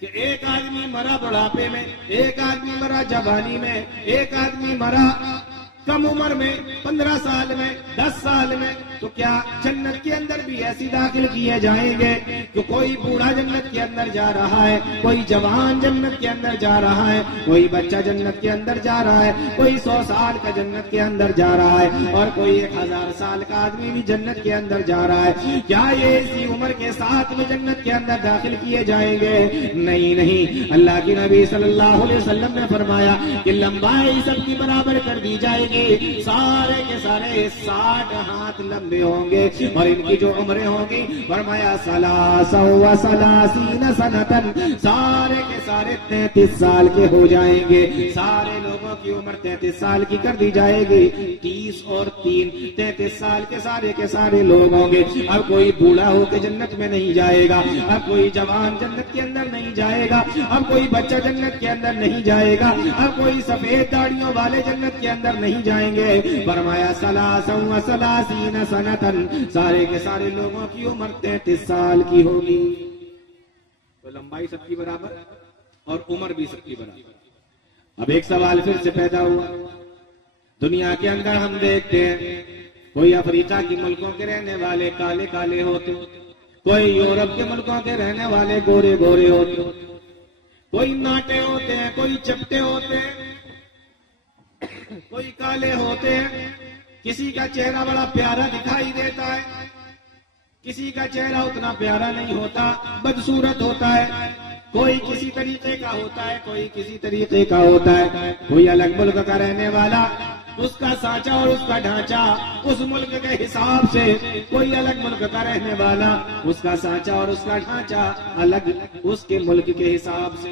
کہ ایک آدمی مرا بڑھاپے میں، ایک آدمی مرا جوانی میں، ایک آدمی مرا کم عمر میں، 15 سال میں، 10 سال میں. تو کیا جنت کے اندر بھی ایسی داخل کیے جائیں گے کہ کوئی بوڑھا جنت کے اندر جا رہا ہے، کوئی جوان جنت کے اندر جا رہا ہے، کوئی بچہ جنت کے اندر جا رہا ہے، کوئی 100 سال کا جنت کے اندر جا رہا ہے، اور کوئی 1000 سال کا آدمی بھی جنت کے اندر جا رہا ہے؟ کیا یہ اسی عمر کے ساتھ میں جنت کے اندر داخل کیے جائیں گے؟ نہیں نہیں. اللہ کے نبی صلی اللہ علیہ وسلم نے فرمایا کہ لمبائی سب کی برابر کر دی جائے گی. سارے کے سارے 60 ہاتھ لمبے ہوں گے، اور ان کی جو عمریں ہوں گی فرمایا 33 سنتن، سارے کے سارے 33 سال کے ہو جائیں گے. سارے لوگوں کی عمر 33 سال کی کر دی جائے گی. 30 اور 3 33 سال کے سارے لوگ ہوں گے. اب کوئی بوڑھا ہو کے جنت میں نہیں جائے گا، اب کوئی جوان جنت کے اندر نہیں جائے گا، اب کوئی بچہ جنت کے اندر نہیں جائے گا، اب کوئی سفید داڑھیوں والے جنت کے اندر نہیں جائیں گے. فرمایا 33 سنتن، سارے کے سارے لوگوں کی عمر 33 سال کی ہوگی. تو لمبائی سب کی برابر اور عمر بھی سب کی برابر. اب ایک سوال پھر سے پیدا ہوا. دنیا کے اندر ہم دیکھتے ہیں کوئی افریقہ کی ملکوں کے رہنے والے کالے کالے ہوتے، کوئی یورپ کے ملکوں کے رہنے والے گورے گورے ہوتے، کوئی ناٹے ہوتے ہیں، کوئی چپٹے ہوتے ہیں، کوئی کالے ہوتے ہیں. کسی کا چہرہ بڑا پیارا دکھائی دیتا ہے، کسی کا چہرہ اتنا پیارا نہیں ہوتا، بدصورت ہوتا ہے. کوئی کسی طریقے کا ہوتا ہے، کوئی کسی طریقے کا ہوتا ہے. کوئی الگ ملک کا رہنے والا، اس کا سانچہ اور اس کا ڈھانچہ اس ملک کے حساب سے، کوئی الگ ملک کا رہنے والا، اس کا سانچہ اور اس کا ڈھانچہ الگ اس کے ملک کے حساب سے.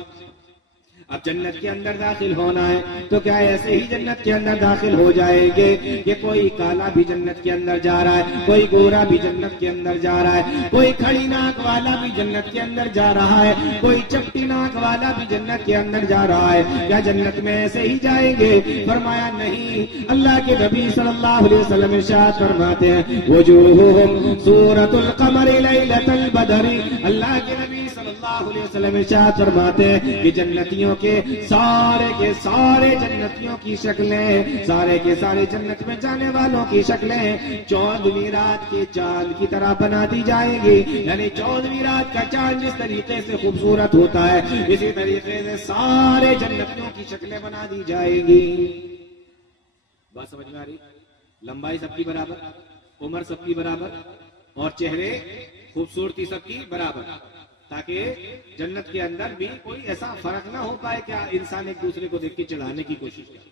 اب جنت کے اندر داخل ہونا ہے تو کیا ایسے ہی جنت کے اندر داخل ہو جائیں گے کہ کوئی کالا بھی جنت کے اندر جا رہا ہے، کوئی گورا بھی جنت کے اندر جا رہا ہے، کوئی کھڑی ناک والا بھی جنت کے اندر جا رہا ہے، کوئی چپٹی ناک والا بھی جنت کے اندر جا رہا ہے؟ کیا جنت میں ایسے ہی جائیں گے؟ فرمایا نہیں. اللہ کے نبی صلی اللہ علیہ وسلم ارشاد فرماتے ہیں وجوہہم صورت القمر لیلۃ البدر. اللہ کے نبی صلی اللہ علیہ وسلم ارشاد فرماتے ہیں کہ جنتیوں کے سارے جنتیوں کی شکلیں، سارے کے سارے جنت میں جانے والوں کی شکلیں 14ویں رات کے چاند کی طرح بنا دی جائیں گی. یعنی 14ویں رات کا چاند جس طریقے سے خوبصورت ہوتا ہے اسی طریقے سے سارے جنتیوں کی شکلیں بنا دی جائیں گی. بات سمجھ میں آ رہی؟ لمبائی سب کی برابر، عمر سب کی برابر، اور چہرے خوبصورتی سب کی برابر، تاکہ جنت کے اندر بھی کوئی ایسا فرق نہ ہو پائے کہ انسان ایک دوسرے کو دیکھ کے چڑھانے کی کوشش کرے.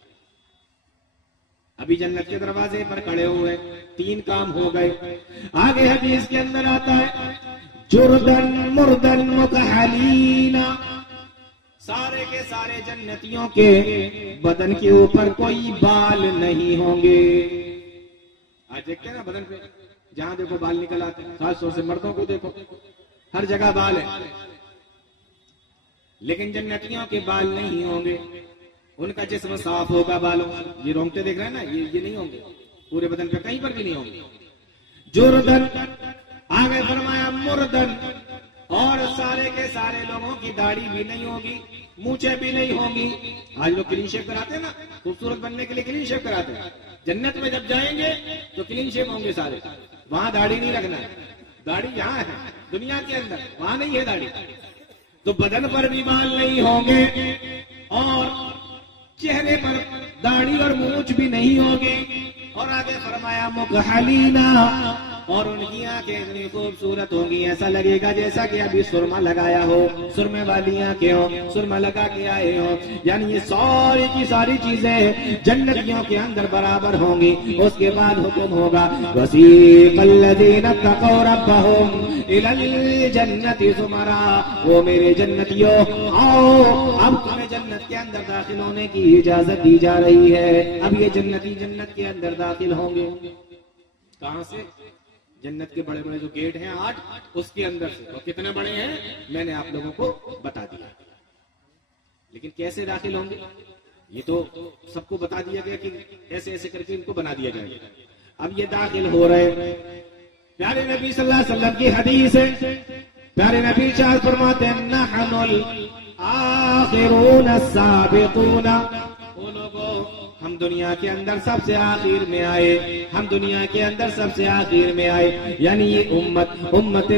ابھی جنت کے دروازے پر کھڑے ہوئے 3 کام ہو گئے. آگے حدیث کے اندر آتا ہے جردن مردن مکحلین، سارے کے سارے جنتیوں کے بدن کے اوپر کوئی بال نہیں ہوں گے. آج دیکھتے ہیں نا بدن پہ جہاں دیکھو بال نکل آتے ہیں، خاص طور سے مردوں کو دیکھو ہر جگہ بال ہے، لیکن جنتیوں کے بال نہیں ہوں گے. ان کا جسم صاف ہوگا بالوں سے. یہ رونگتے دیکھ رہے ہیں نا، یہ نہیں ہوں گے پورے بدن پہ، کہیں پر بھی نہیں ہوں گے. جردن، آگے فرمایا مردن، اور سارے کے سارے لوگوں کی داڑھی بھی نہیں ہوگی، مونچھیں بھی نہیں ہوں گی. آج لوگ کلین شیپ کراتے ہیں نا، خوبصورت بننے کے لیے کلین شیپ کراتے ہیں. جنت میں جب جائیں گے تو کلین شیپ ہوں گے سارے، وہاں داڑھی نہیں رکھنا ہے. داڑھی یہاں ہے دنیا کے اندر، وہاں نہیں ہے داڑھی. تو بدن پر بھی بال نہیں ہوں گے اور چہرے پر داڑھی اور مونچھ بھی نہیں ہوگی. اور آگے فرمایا مکحلینا، اور ان کی آنکھیں اتنی خوبصورت ہوں گی ایسا لگے گا جیسا کہ ابھی سرما لگایا ہو، سرمے والی آنکھیں ہو، سرما لگا کے آئے ہو. یعنی یہ ساری کی ساری چیزیں جنتیوں کے اندر برابر ہوں گی. اس کے بعد حکم ہوگا وسیق الذین اتقوا ربہم الی الجنۃ زمرا، وہ میرے جنتیوں آؤ اب تمہیں جنت کے اندر داخل ہونے کی اجازت دی جا رہی ہے. اب یہ جنتی جنت کے اندر داخل ہوں گے. کہاں سے؟ جنت کے بڑے بڑے جو گیٹ ہیں 8 اس کے اندر سے. اور کتنے بڑے ہیں میں نے آپ لوگوں کو بتا دیا. لیکن کیسے داخل ہوں گے یہ تو سب کو بتا دیا گیا کہ ایسے ایسے کر کے ان کو بنا دیا جائے گا. اب یہ داخل ہو رہے. پیارے نبی صلی اللہ علیہ وسلم کی حدیث ہے، پیارے نبی ارشاد فرماتے ہیں نحن الآخرون السابقون، وہ لوگوں ہم دنیا کے اندر سب سے آخر میں آئے، ہم دنیا کے اندر سب سے آخر میں آئے. یعنی یہ امت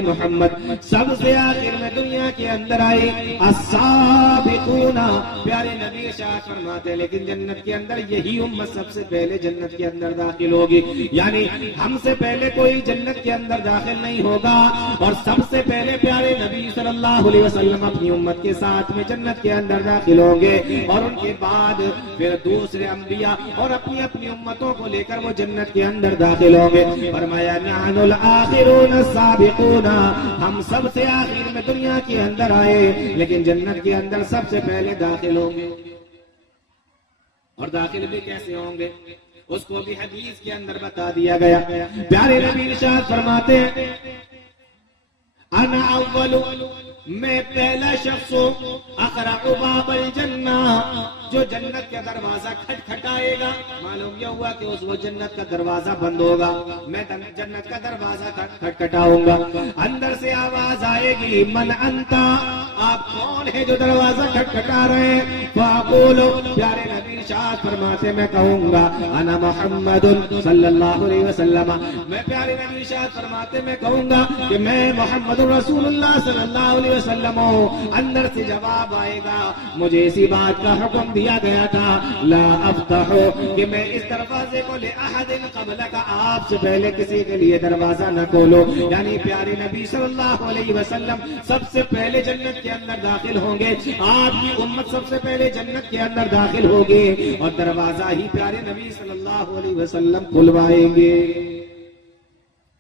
محمد سب سے آخر میں دنیا کے اندر آئے. السابقون، پیارے نبی ارشاد فرماتے لیکن جنت کے اندر یہی امت سب سے پہلے جنت کے اندر داخل ہوگی. یعنی ہم سے پہلے کوئی جنت کے اندر داخل نہیں ہوگا، اور سب سے پہلے پیارے نبی صلی اللہ علیہ وسلم اپنی امت کے ساتھ میں جنت کے اندر داخل ہوں گے. اور ان کے بعد پھر دوسرے انبیاء اور اپنی اپنی امتوں کو لے کر وہ جنت کے اندر داخل ہوں گے. فرمایا نحن الآخرون السابقون، ہم سب سے آخر میں دنیا کے اندر آئے لیکن جنت کے اندر سب سے پہلے داخل ہوں گے. اور داخل بھی کیسے ہوں گے اس کو بھی حدیث کے اندر بتا دیا گیا. پیارے نبی ارشاد فرماتے ہیں انا اول، میں پہلا شخص ہوں اقرع باب الجنہ، جو جنت کا دروازہ کھٹکھٹائے گا. معلوم یہ ہوا کہ اس وقت جنت کا دروازہ بند ہوگا، میں جنت کا دروازہ کھٹکھٹاؤں گا. اندر سے آواز آئے گی من انتا، آپ کون ہے جو دروازہ کھٹکھٹا رہے ہیں؟ فاقول، پیارے نبی ارشاد فرماتے میں کہوں گا انا محمد صلی اللہ علیہ وسلم، میں پیارے نبی ارشاد فرماتے میں کہوں گا کہ میں محمد رسول اللہ صلی اللہ علیہ وسلم ہوں. اندر سے جواب آئے گا مجھے اسی بات کا حکم دیا گیا تھا لا افتح، کہ میں اس دروازے کو لأحد قبلک، آپ سے پہلے کسی کے لیے دروازہ نہ کھولو. یعنی پیارے نبی صلی اللہ علیہ وسلم سب سے پہلے جنت کے اندر داخل ہوں گے، آپ کی امت سب سے پہلے جنت کے اندر داخل ہوگی اور دروازہ ہی پیارے نبی صلی اللہ علیہ وسلم کھلوائیں گے.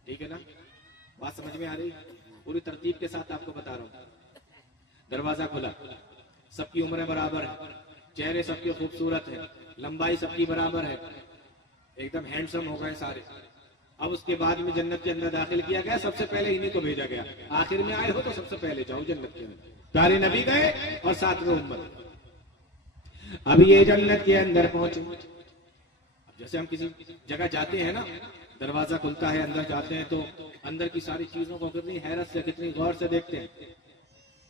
ٹھیک ہے نا؟ بات سمجھ میں آ رہی؟ پوری ترتیب کے ساتھ آپ کو بتا رہا ہوں. دروازہ کھلا، سب کی عمریں برابر ہے، چہرے سب کے خوبصورت ہیں، لمبائی سب کی برابر ہے، ایک دم ہینڈسم ہو گئے سارے. اب اس کے بعد میں جنت کے اندر داخل کیا گیا، سب سے پہلے انہیں کو بھیجا گیا. آخر میں آئے ہو تو سب سے پہلے جاؤ جنت کے اندر. پیارے نبی گئے اور ساتھ میں امت. اب یہ جنت کے اندر پہنچے. جیسے ہم کسی جگہ جاتے ہیں نا، دروازہ کھلتا ہے، اندر جاتے ہیں تو اندر کی ساری چیزوں کو کتنی حیرت سے کتنی غور سے دیکھتے ہیں.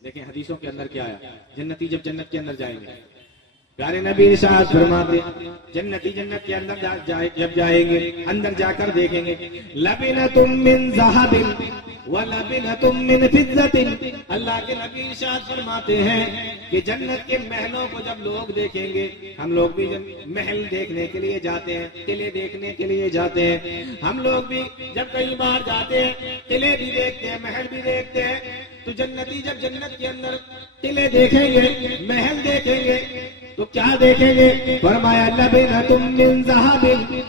دیکھیں حدیثوں کے اندر کیا ہے، جنتی جب جنت کے اندر جائیں گے، پیارے نبی ارشاد فرماتے جنتی جنت کے اندر جب جائیں گے، اندر جا کر دیکھیں گے لبنۃ من ذہب ولبنۃ من فضۃ، اللہ کے نبی ارشاد فرماتے ہیں کہ جنت کے محلوں کو جب لوگ دیکھیں گے، ہم لوگ بھی محل دیکھنے کے لیے جاتے ہیں، قلعے دیکھنے کے لیے جاتے ہیں، ہم لوگ بھی جب کئی بار جاتے ہیں قلعے بھی دیکھتے ہیں، محل بھی دیکھتے ہیں، تو جنتی جب جنت کے اندر قلعے دیکھیں گے، محل دیکھیں گے تو کیا دیکھیں گے؟ فرمایا لبنۃ من ذہب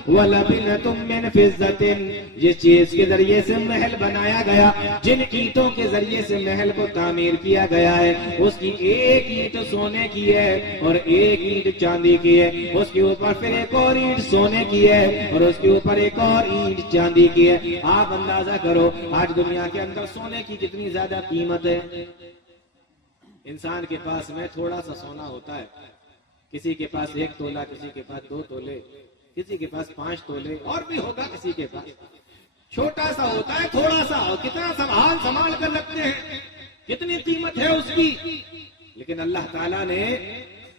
ولبنۃ من فضۃ، جس چیز کے ذریعے سے محل بنایا گیا، جن اینٹوں کے ذریعے سے محل کو تعمیر کیا گیا ہے، اس کی ایک اینٹ سونے کی ہے اور ایک اینٹ چاندی کی ہے، اس کے اوپر پھر ایک اور اینٹ سونے کی ہے اور اس کے اوپر ایک اور اینٹ چاندی کی ہے۔ آپ اندازہ کرو آج دنیا کے اندر سونے کی کتنی زیادہ قیمت ہے۔ انسان کے پاس میں تھوڑا سا سونا ہوتا ہے، کسی کے پاس 1 تولہ، کسی کے پاس 2 تولے، کسی کے پاس 5 تولے، اور بھی ہوگا کسی کے پاس، چھوٹا سا ہوتا ہے تھوڑا سا، اور کتنا سنبھال کر رکھتے ہیں، کتنی قیمت ہے اس کی۔ لیکن اللہ تعالیٰ نے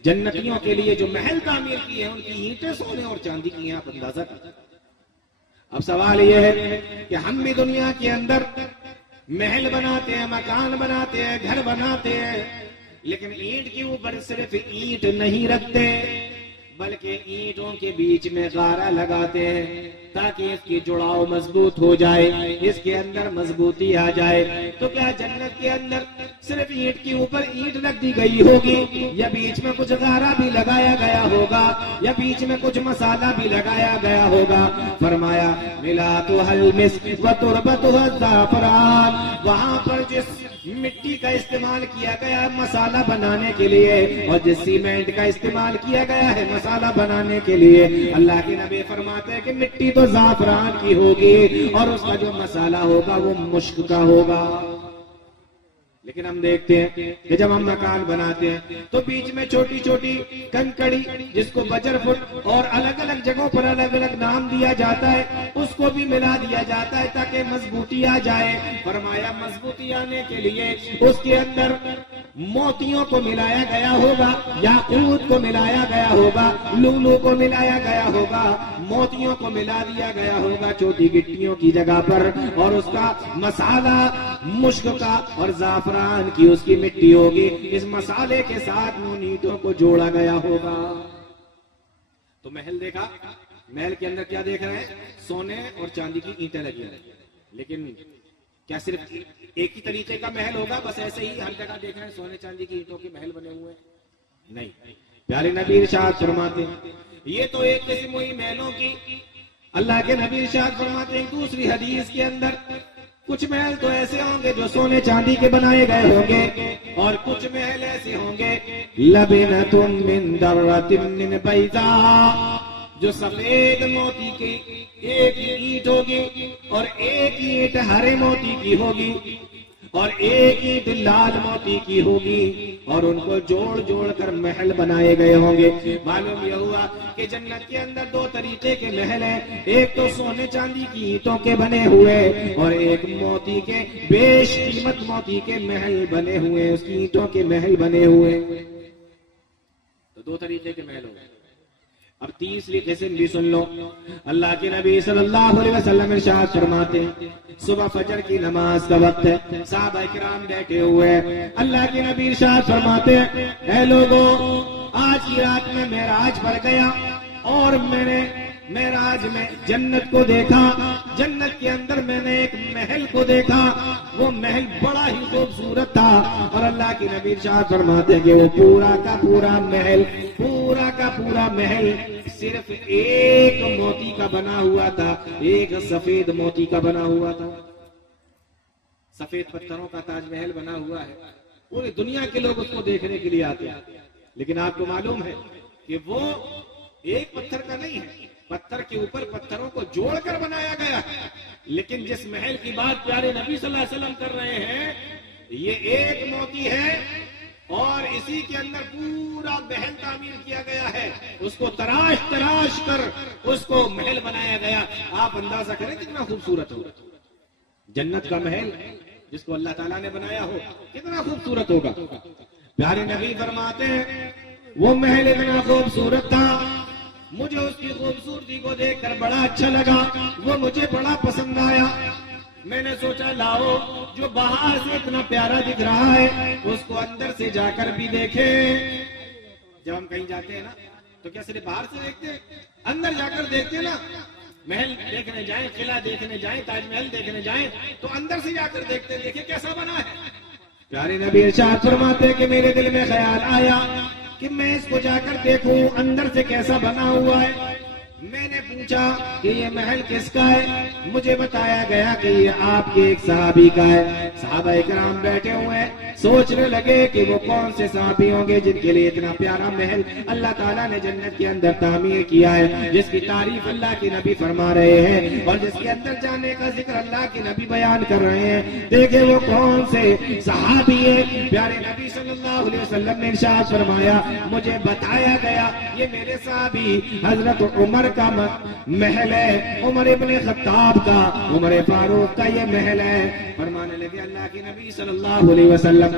جنتیوں کے لیے جو محل تعمیر کی ہے، ان کی اینٹیں سونے اور چاندی کی ہیں، آپ اندازہ کریں۔ اب سوال یہ ہے کہ ہم بھی دنیا کے اندر محل بناتے ہیں، مکان بناتے ہیں، گھر بناتے ہیں، لیکن اینٹ کے اوپر صرف اینٹ نہیں رکھتے، بلکہ اینٹوں کے بیچ میں غارہ لگاتے ہیں تاکہ اس کی جڑاؤ مضبوط ہو جائے، اس کے اندر مضبوطی آ جائے۔ تو کیا جنت کے اندر صرف اینٹ کے اوپر اینٹ رکھ دی گئی ہوگی، یا بیچ میں کچھ غارہ بھی لگایا گیا ہوگا، یا بیچ میں کچھ مسالہ بھی لگایا گیا ہوگا؟ فرمایا ملاتها المسک وتربتها الزعفران، وہاں پر جس مٹی کا استعمال کیا گیا مسالہ بنانے کے لیے اور جس سیمنٹ کا استعمال کیا گیا ہے مسالہ بنانے کے لیے، اللہ کے نبی فرماتے ہیں کہ مٹی تو زعفران کی ہوگی اور اس کا جو مسالہ ہوگا وہ مشک کا ہوگا۔ لیکن ہم دیکھتے ہیں کہ جب ہم مکان بناتے ہیں تو بیچ میں چھوٹی چھوٹی کنکڑی، جس کو بجر فٹ اور الگ الگ جگہوں پر الگ الگ نام دیا جاتا ہے، اس کو بھی ملا دیا جاتا ہے تاکہ مضبوطی آ جائے۔ فرمایا مضبوطی آنے کے لیے اس کے اندر موتیوں کو ملایا گیا ہوگا، یاقوت کو ملایا گیا ہوگا، لولو کو ملایا گیا ہوگا، موتیوں کو ملا دیا گیا ہوگا چھوٹی گٹیوں کی جگہ پر، اور اس کا مسالہ مشک کا اور زعفران کی اس کی مٹی ہوگی، اس مسالے کے ساتھ ان اینٹوں کو جوڑا گیا ہوگا۔ تو محل دیکھا، محل کے اندر کیا دیکھ رہے ہیں؟ سونے اور چاندی کی اینٹیں لگی ہیں، لیکن کیا صرف ایک ہی طریقے کا محل ہوگا؟ بس ایسے ہی ہر جگہ دیکھ رہے ہیں سونے چاندی کی اینٹوں کے محل بنے ہوئے ہیں؟ نہیں، پیارے نبی ارشاد فرماتے ہیں یہ تو ایک قسم ہوئی محلوں کی۔ اللہ کے نبی ارشاد فرماتے ہیں دوسری حدیث کے اندر کچھ محل تو ایسے ہوں گے جو سونے چاندی کے بنائے گئے ہوں گے، اور کچھ محل ایسے ہوں گے لبنۃ من درۃ من بیضاء، جو سفید موتی کی ایک اینٹ ہوگی اور ایک اینٹ ہرے موتی کی ہوگی اور ایک اینٹ لال موتی کی ہوگی، اور ان کو جوڑ جوڑ کر محل بنائے گئے ہوں گے۔ معلوم یہ ہوا کہ جنت کے اندر 2 طریقے کے محل ہیں، ایک تو سونے چاندی کی اینٹوں کے بنے ہوئے اور ایک موتی کے بیش قیمت موتی کے محل بنے ہوئے، اس کی اینٹوں کے محل بنے ہوئے۔ تو 2 طریقے کے محل ہوں گے۔ اب تیسری قسم بھی سن لو، اللہ کے نبی صلی اللہ علیہ وسلم ارشاد فرماتے ہیں صبح فجر کی نماز کا وقت ہے، صحابہ کرام بیٹھے ہوئے ہیں، اللہ کے نبی ارشاد فرماتے ہیں اے لوگوں، آج کی رات میں معراج پر گیا اور میں نے معراج میں جنت کو دیکھا، جنت کے اندر میں نے ایک محل کو دیکھا، وہ محل بڑا ہی خوبصورت تھا، اور اللہ کے نبی ارشاد فرماتے ہیں کہ وہ پورا کا پورا محل صرف ایک موتی کا بنا ہوا تھا، ایک سفید موتی کا بنا ہوا تھا۔ سفید پتھروں کا تاج محل بنا ہوا ہے، پوری دنیا کے لوگ اس کو دیکھنے کے لیے آتے ہیں، لیکن آپ کو معلوم ہے کہ وہ ایک پتھر کا نہیں ہے، پتھر کے اوپر پتھروں کو جوڑ کر بنایا گیا ہے۔ لیکن جس محل کی بات پیارے نبی صلی اللہ علیہ وسلم کر رہے ہیں، یہ ایک موتی ہے اور اسی کے اندر پورا محل تعمیر کیا گیا ہے، اس کو تراش کر اس کو محل بنایا گیا۔ آپ اندازہ کریں کتنا خوبصورت ہوگا جنت کا محل، جس کو اللہ تعالیٰ نے بنایا ہو کتنا خوبصورت ہوگا. پیارے نبی فرماتے ہیں وہ محل اتنا خوبصورت تھا, مجھے اس کی خوبصورتی کو دیکھ کر بڑا اچھا لگا, وہ مجھے بڑا پسند آیا. میں نے سوچا لاؤ جو باہر سے اتنا پیارا دکھ رہا ہے اس کو اندر سے جا کر بھی دیکھیں. جب ہم کہیں جاتے ہیں نا تو کیا صرف باہر سے دیکھتے ہیں؟ اندر جا کر دیکھتے ہیں نا. محل دیکھنے جائیں, قلعہ دیکھنے جائیں, تاج محل دیکھنے جائیں تو اندر سے جا کر دیکھتے ہیں, دیکھیں کیسا بنا ہے. پیارے نبی ارشاد فرماتے کہ میرے دل میں خیال آیا کہ میں اس کو جا کر دیکھوں اندر سے کیسا بنا ہوا ہے. میں نے پوچھا کہ یہ محل کس کا ہے؟ مجھے بتایا گیا کہ یہ آپ کے ایک صحابی کا ہے. صحابہ کرام بیٹھے ہوئے ہیں, سوچنے لگے کہ وہ کون سے صحابی ہوں گے جن کے لیے اتنا پیارا محل اللہ تعالیٰ نے جنت کے اندر تعمیر کیا ہے, جس کی تعریف اللہ کے نبی فرما رہے ہیں اور جس کے اندر جانے کا ذکر اللہ کے نبی بیان کر رہے ہیں. دیکھیں وہ کون سے صحابی ہیں. پیارے نبی صلی اللہ علیہ وسلم نے ارشاد فرمایا مجھے بتایا گیا یہ میرے صحابی حضرت عمر کا محل ہے, عمر ابن خطاب کا, عمر فاروق کا یہ محل ہے. فرمانے لگے اللہ کے نبی صلی اللہ علیہ وسلم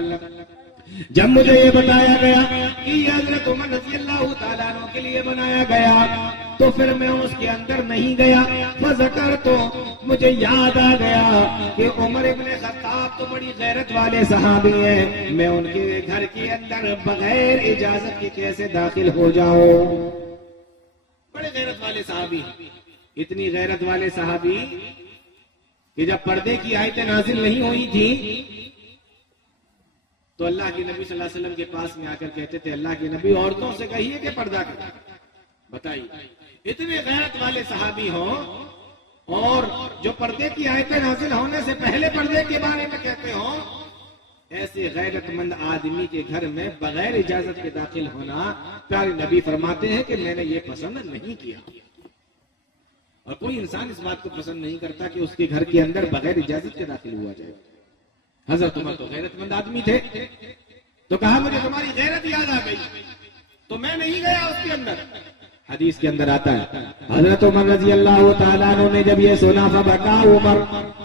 جب مجھے یہ بتایا گیا کہ یہ حضرت عمر رضی اللہ تعالیٰ عنہ کے لیے بنایا گیا تو پھر میں اس کے اندر نہیں گیا. فذکر تو مجھے یاد آ گیا کہ عمر ابن خطاب تو بڑی غیرت والے صحابی ہیں, میں ان کے گھر کے اندر بغیر اجازت کے کیسے داخل ہو جاؤں. بڑے غیرت والے صحابی, اتنی غیرت والے صحابی کہ جب پردے کی آیتیں نازل نہیں ہوئی تھی تو اللہ کے نبی صلی اللہ علیہ وسلم کے پاس میں آ کر کہتے تھے اللہ کے نبی عورتوں سے کہیے کہ پردہ کریں. بتائیے اتنے غیرت والے صحابی ہوں اور جو پردے کی آیتیں نازل ہونے سے پہلے پردے کے بارے میں کہتے ہوں, ایسے غیرت مند آدمی کے گھر میں بغیر اجازت کے داخل ہونا پیارے نبی فرماتے ہیں کہ میں نے یہ پسند نہیں کیا. اور کوئی انسان اس بات کو پسند نہیں کرتا کہ اس کے گھر کے اندر بغیر اجازت کے داخل ہوا جائے. حضرت عمر تو غیرت مند آدمی تھے, تو کہا مجھے تمہاری غیرت یاد آ گئی تو میں نہیں گیا اس کے اندر. حدیث کے اندر آتا ہے حضرت عمر رضی اللہ تعالیٰ عنہ نے جب یہ سنا فبکا عمر,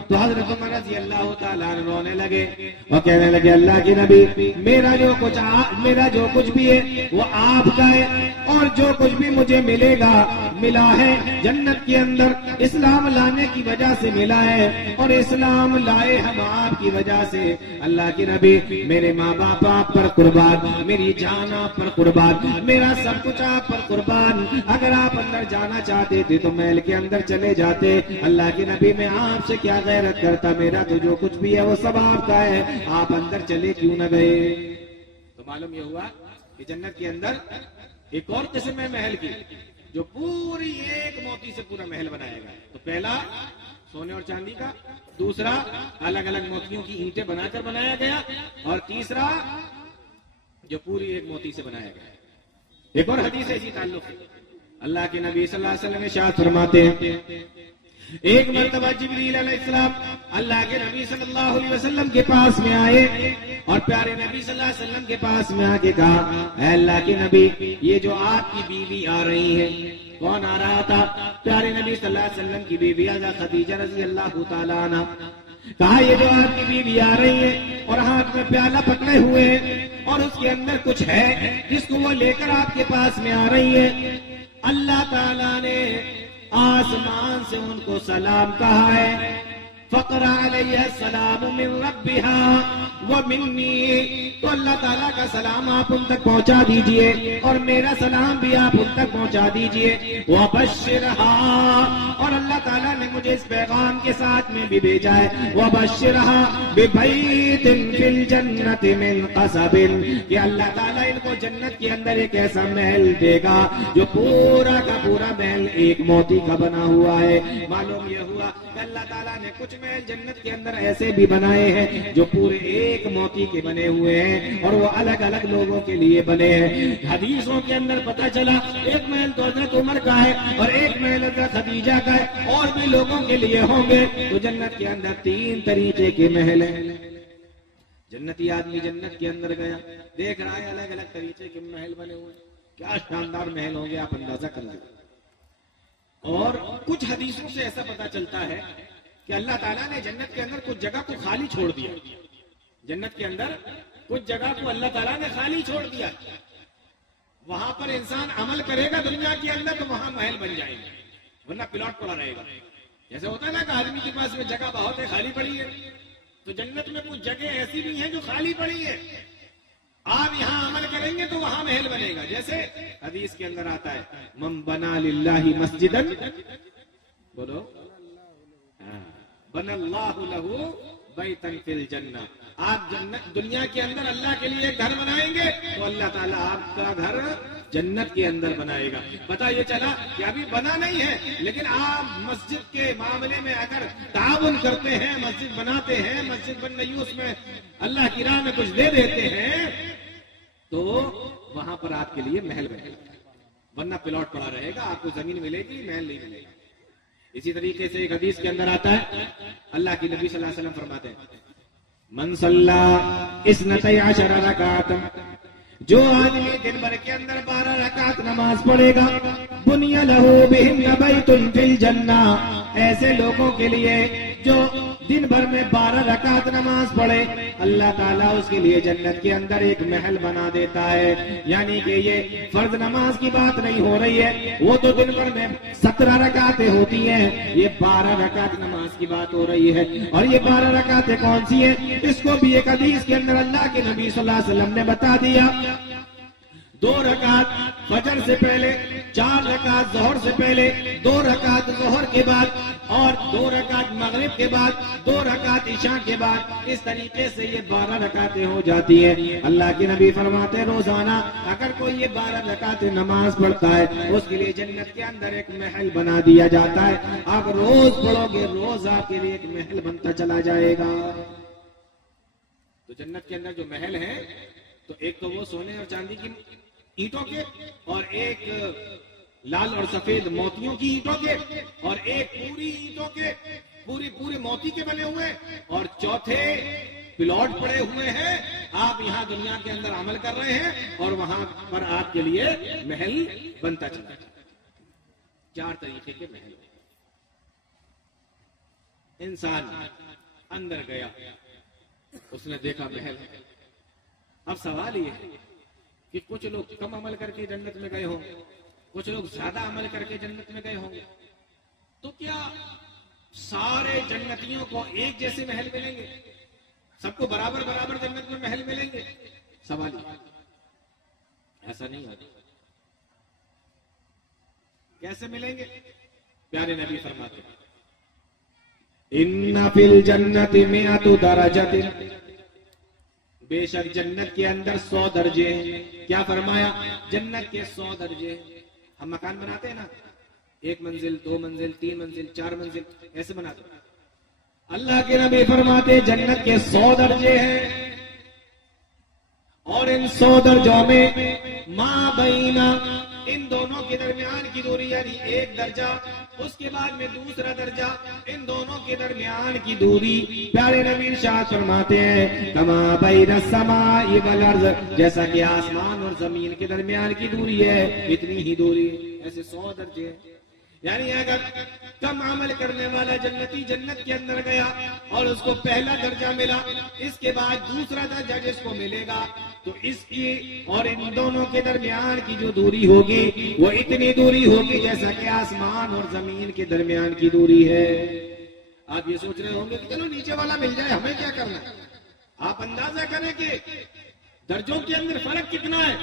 تو حضرت عمر رضی اللہ تعالیٰ عنہ رونے لگے اور کہنے لگے اللہ کے نبی میرا جو کچھ بھی ہے وہ آپ کا ہے, اور جو کچھ بھی مجھے ملا ہے جنت کے اندر اسلام لانے کی وجہ سے ملا ہے, اور اسلام لائے ہم آپ کی وجہ سے. اللہ کے نبی میرے ماں باپ آپ پر قربان, میری جان آپ پر قربان, میرا سب کچھ آپ پر قربان. اگر آپ اندر جانا چاہتے تھے تو محل کے اندر چلے جاتے. اللہ کے نبی میں آپ سے کیا غیرت کرتا, میرا تو جو کچھ بھی ہے وہ سب آپ کا ہے, آپ اندر چلے کیوں نہ گئے. تو معلوم یہ ہوا کہ جنت کے اندر ایک اور قسم ہے محل کی جو پوری ایک موتی سے پورا محل بنایا گیا. تو پہلا سونے اور چاندی کا, دوسرا الگ الگ موتیوں کی اینٹیں بنا کر بنایا گیا, اور تیسرا جو پوری ایک موتی سے بنایا گیا. ایک اور حدیث ہے اسی تعلق سے. اللہ کے نبی صلی اللہ علیہ وسلم ارشاد فرماتے ہیں ایک مرتبہ جبریل علیہ السلام اللہ کے نبی صلی اللہ علیہ وسلم کے پاس میں آئے اور پیارے نبی صلی اللہ علیہ وسلم کے پاس میں آ کے کہا اے اللہ کے نبی یہ جو آپ کی بیوی آ رہی ہے. کون آ رہا تھا؟ پیارے نبی صلی اللہ علیہ وسلم کی بیوی حضرت خدیجہ رضی اللہ تعالیٰ عنہ. کہا یہ جو آپ کی بیوی آ رہی ہے اور ہاتھ میں پیالہ پکڑے ہوئے ہیں اور اس کے اندر کچھ ہے جس کو وہ لے کر آپ کے پاس میں آ رہی ہے, اللہ تعالیٰ نے آسمان سے ان کو سلام کہا ہے. فقرا علیہ السلام من ربها ومنی, تو اللہ تعالیٰ کا سلام آپ ان تک پہنچا دیجئے اور میرا سلام بھی آپ ان تک پہنچا دیجئے. وبشرها, اور اللہ تعالیٰ نے مجھے اس پیغام کے ساتھ میں بھی بھیجا ہے وبشرها ببیت فی الجنت من قصب, کہ اللہ تعالیٰ ان کو جنت کے اندر ایک ایسا محل دے گا جو پورا کا پورا محل ایک موتی کا بنا ہوا ہے. معلوم یہ ہوا کہ اللہ تعالیٰ نے کچھ محل جنت کے اندر ایسے بھی بنائے ہیں جو پورے ایک موتی کے بنے ہوئے ہیں اور وہ الگ الگ لوگوں کے لیے بنے ہیں. حدیثوں کے اندر پتہ چلا ایک محل تو حضرت عمر کا ہے اور ایک محل حضرت خدیجہ کا ہے, اور بھی لوگوں کے لیے ہوں گے. تو جنت کے اندر 3 طریقے کے محل ہیں. جنتی آدمی جنت کے اندر گیا, دیکھ رہا ہے الگ الگ طریقے کے محل بنے ہوئے, کیا شاندار محل ہوں گے, آپ اندازہ کر لیں. اور کچھ حدیثوں سے ایسا پتا چلتا ہے کہ اللہ تعالیٰ نے جنت کے اندر کچھ جگہ کو خالی چھوڑ دیا. جنت کے اندر کچھ جگہ کو اللہ تعالیٰ نے خالی چھوڑ دیا. وہاں پر انسان عمل کرے گا دنیا کے اندر تو وہاں محل بن جائیں گے, ورنہ پلاٹ پڑا رہے گا. جیسے ہوتا ہے نا کہ آدمی کے پاس میں جگہ بہت ہے, خالی پڑی ہے, تو جنت میں کچھ جگہ ایسی بھی ہیں جو خالی پڑی ہے. آپ یہاں عمل کریں گے تو وہاں محل بنے گا. جیسے حدیث کے اندر آتا ہے, من بنا للہ مسجدن, بولو, بن اللہ لہ بیتن فی الجنہ. آپ جنت دنیا کے اندر اللہ کے لیے گھر بنائیں گے تو اللہ تعالیٰ آپ کا گھر جنت کے اندر بنائے گا. پتہ یہ چلا کہ ابھی بنا نہیں ہے, لیکن آپ مسجد کے معاملے میں اگر تعاون کرتے ہیں, مسجد بناتے ہیں, مسجد بن رہی اس میں اللہ کی راہ میں کچھ دے دیتے ہیں, تو وہاں پر آپ کے لیے محل بنے گا. ورنہ پلاٹ پڑا رہے گا, آپ کو زمین ملے گی, محل نہیں ملے گا. اسی طریقے سے ایک حدیث کے اندر آتا ہے, اللہ کی نبی صلی اللہ علیہ وسلم فرماتے ہیں, من صلی اثنتی عشر رکعت, جو آدمی دن بھر کے اندر 12 رکعت نماز پڑھے گا, بنی لہ بہن بیت فی الجنہ, ایسے لوگوں کے لیے جو دن بھر میں 12 رکعت نماز پڑھے, اللہ تعالیٰ اس کے لیے جنت کے اندر ایک محل بنا دیتا ہے. یعنی کہ یہ فرض نماز کی بات نہیں ہو رہی ہے, وہ تو دن بھر میں 17 رکعتیں ہوتی ہیں, یہ 12 رکعت نماز کی بات ہو رہی ہے. اور یہ 12 رکعتیں کون سی ہیں, اس کو بھی ایک حدیث کے اندر اللہ کے نبی صلی اللہ علیہ وسلم نے بتا دیا. 2 رکعت فجر سے پہلے, 4 رکعت ظہر سے پہلے, 2 رکعت ظہر کے بعد, اور 2 رکعت مغرب کے بعد, 2 رکعت عشاء کے بعد. اس طریقے سے یہ 12 رکعتیں ہو جاتی ہیں. اللہ کے نبی فرماتے روزانہ اگر کوئی یہ 12 رکعتیں نماز پڑھتا ہے, اس کے لیے جنت کے اندر ایک محل بنا دیا جاتا ہے. آپ روز پڑھو گے, روز آپ کے لیے ایک محل بنتا چلا جائے گا. تو جنت کے اندر جو محل ہے, تو ایک تو وہ سونے اور چاندی کی اینٹوں کے, اور ایک لال اور سفید موتیوں کی اینٹوں کے, اور ایک پوری اینٹوں کے, پورے موتی کے بنے ہوئے, اور چوتھے پلاٹ پڑے ہوئے ہیں. آپ یہاں دنیا کے اندر عمل کر رہے ہیں, اور وہاں پر آپ کے لیے محل بنتا چلا جاتا ہے. 4 طریقے کے محل. انسان اندر گیا, اس نے دیکھا محل. اب سوال یہ ہے کہ کچھ لوگ کم عمل کر کے جنت میں گئے ہوں, کچھ لوگ زیادہ عمل کر کے جنت میں گئے ہوں گے, تو کیا سارے جنتیوں کو ایک جیسے محل ملیں گے؟ سب کو برابر جنت میں محل ملیں گے؟ سوال ایسا نہیں ہوتا. کیسے ملیں گے؟ پیارے نبی فرماتے ہیں, ان فی الجنت 100 درجۃ, بے شک جنت کے اندر 100 درجے ہیں. کیا فرمایا؟ جنت کے 100 درجے. ہم مکان بناتے ہیں نا, 1 منزل, 2 منزل, 3 منزل, 4 منزل, ایسے بناتے ہیں. اللہ کے نبی فرماتے جنت کے 100 درجے ہیں, اور ان 100 درجوں میں ما بینا, ان دونوں کے درمیان کی دوری, یعنی 1 درجہ, اس کے بعد میں دوسرا درجہ, ان دونوں کے درمیان کی دوری. پیارے نبی ارشاد فرماتے ہیں کما بین السماء والارض, جیسا کہ آسمان اور زمین کے درمیان کی دوری ہے, اتنی ہی دوری. ایسے 100 درجے. یعنی اگر کم عمل کرنے والا جنتی جنت کے اندر گیا اور اس کو پہلا درجہ ملا, اس کے بعد دوسرا درجہ جس کو ملے گا, تو اس کی اور ان دونوں کے درمیان کی جو دوری ہوگی وہ اتنی دوری ہوگی جیسا کہ آسمان اور زمین کے درمیان کی دوری ہے. آپ یہ سوچ رہے ہوں گے کہ چلو نیچے والا مل جائے, ہمیں کیا کرنا ہے. آپ اندازہ کریں کہ درجوں کے اندر فرق کتنا ہے.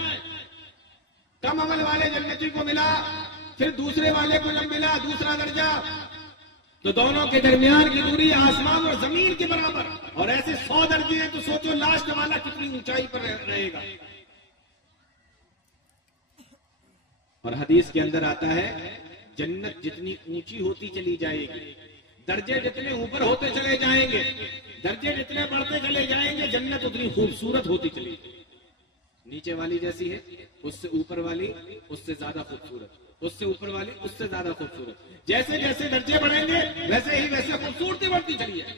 کم عمل والے جنتی کو ملا, پھر دوسرے والے کو جب ملا دوسرا درجہ, تو دونوں کے درمیان کی دوری آسمان اور زمین کے برابر. اور ایسے 100 درجے ہیں, تو سوچو لاسٹ والا کتنی اونچائی پر رہے گا. اور حدیث کے اندر آتا ہے جنت جتنی اونچی ہوتی چلی جائے گی, درجے جتنے اوپر ہوتے چلے جائیں گے, درجے جتنے بڑھتے چلے جائیں گے, جنت اتنی خوبصورت ہوتی چلی جائے گی. نیچے والی جیسی ہے, اس سے اوپر والی اس سے زیادہ خوبصورت, اس سے اوپر والی اس سے زیادہ خوبصورت. جیسے جیسے درجے بڑھیں گے ویسے ہی ویسے خوبصورتی بڑھتی چلی ہے.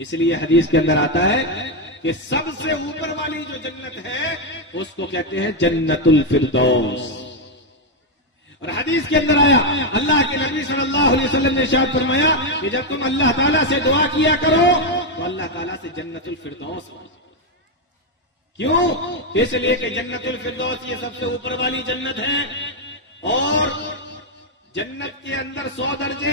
اس لیے حدیث کے اندر آتا ہے کہ سب سے اوپر والی جو جنت ہے اس کو کہتے ہیں جنت الفردوس, اور حدیث کے اندر آیا اللہ کے نبی صلی اللہ علیہ وسلم نے ارشاد فرمایا کہ جب تم اللہ تعالیٰ سے دعا کیا کرو تو اللہ تعالیٰ سے جنت الفردوس مانگو. کیوں؟ اس لیے کہ جنت الفردوس یہ سب سے اوپر والی جنت ہے اور جنت کے اندر 100 درجے.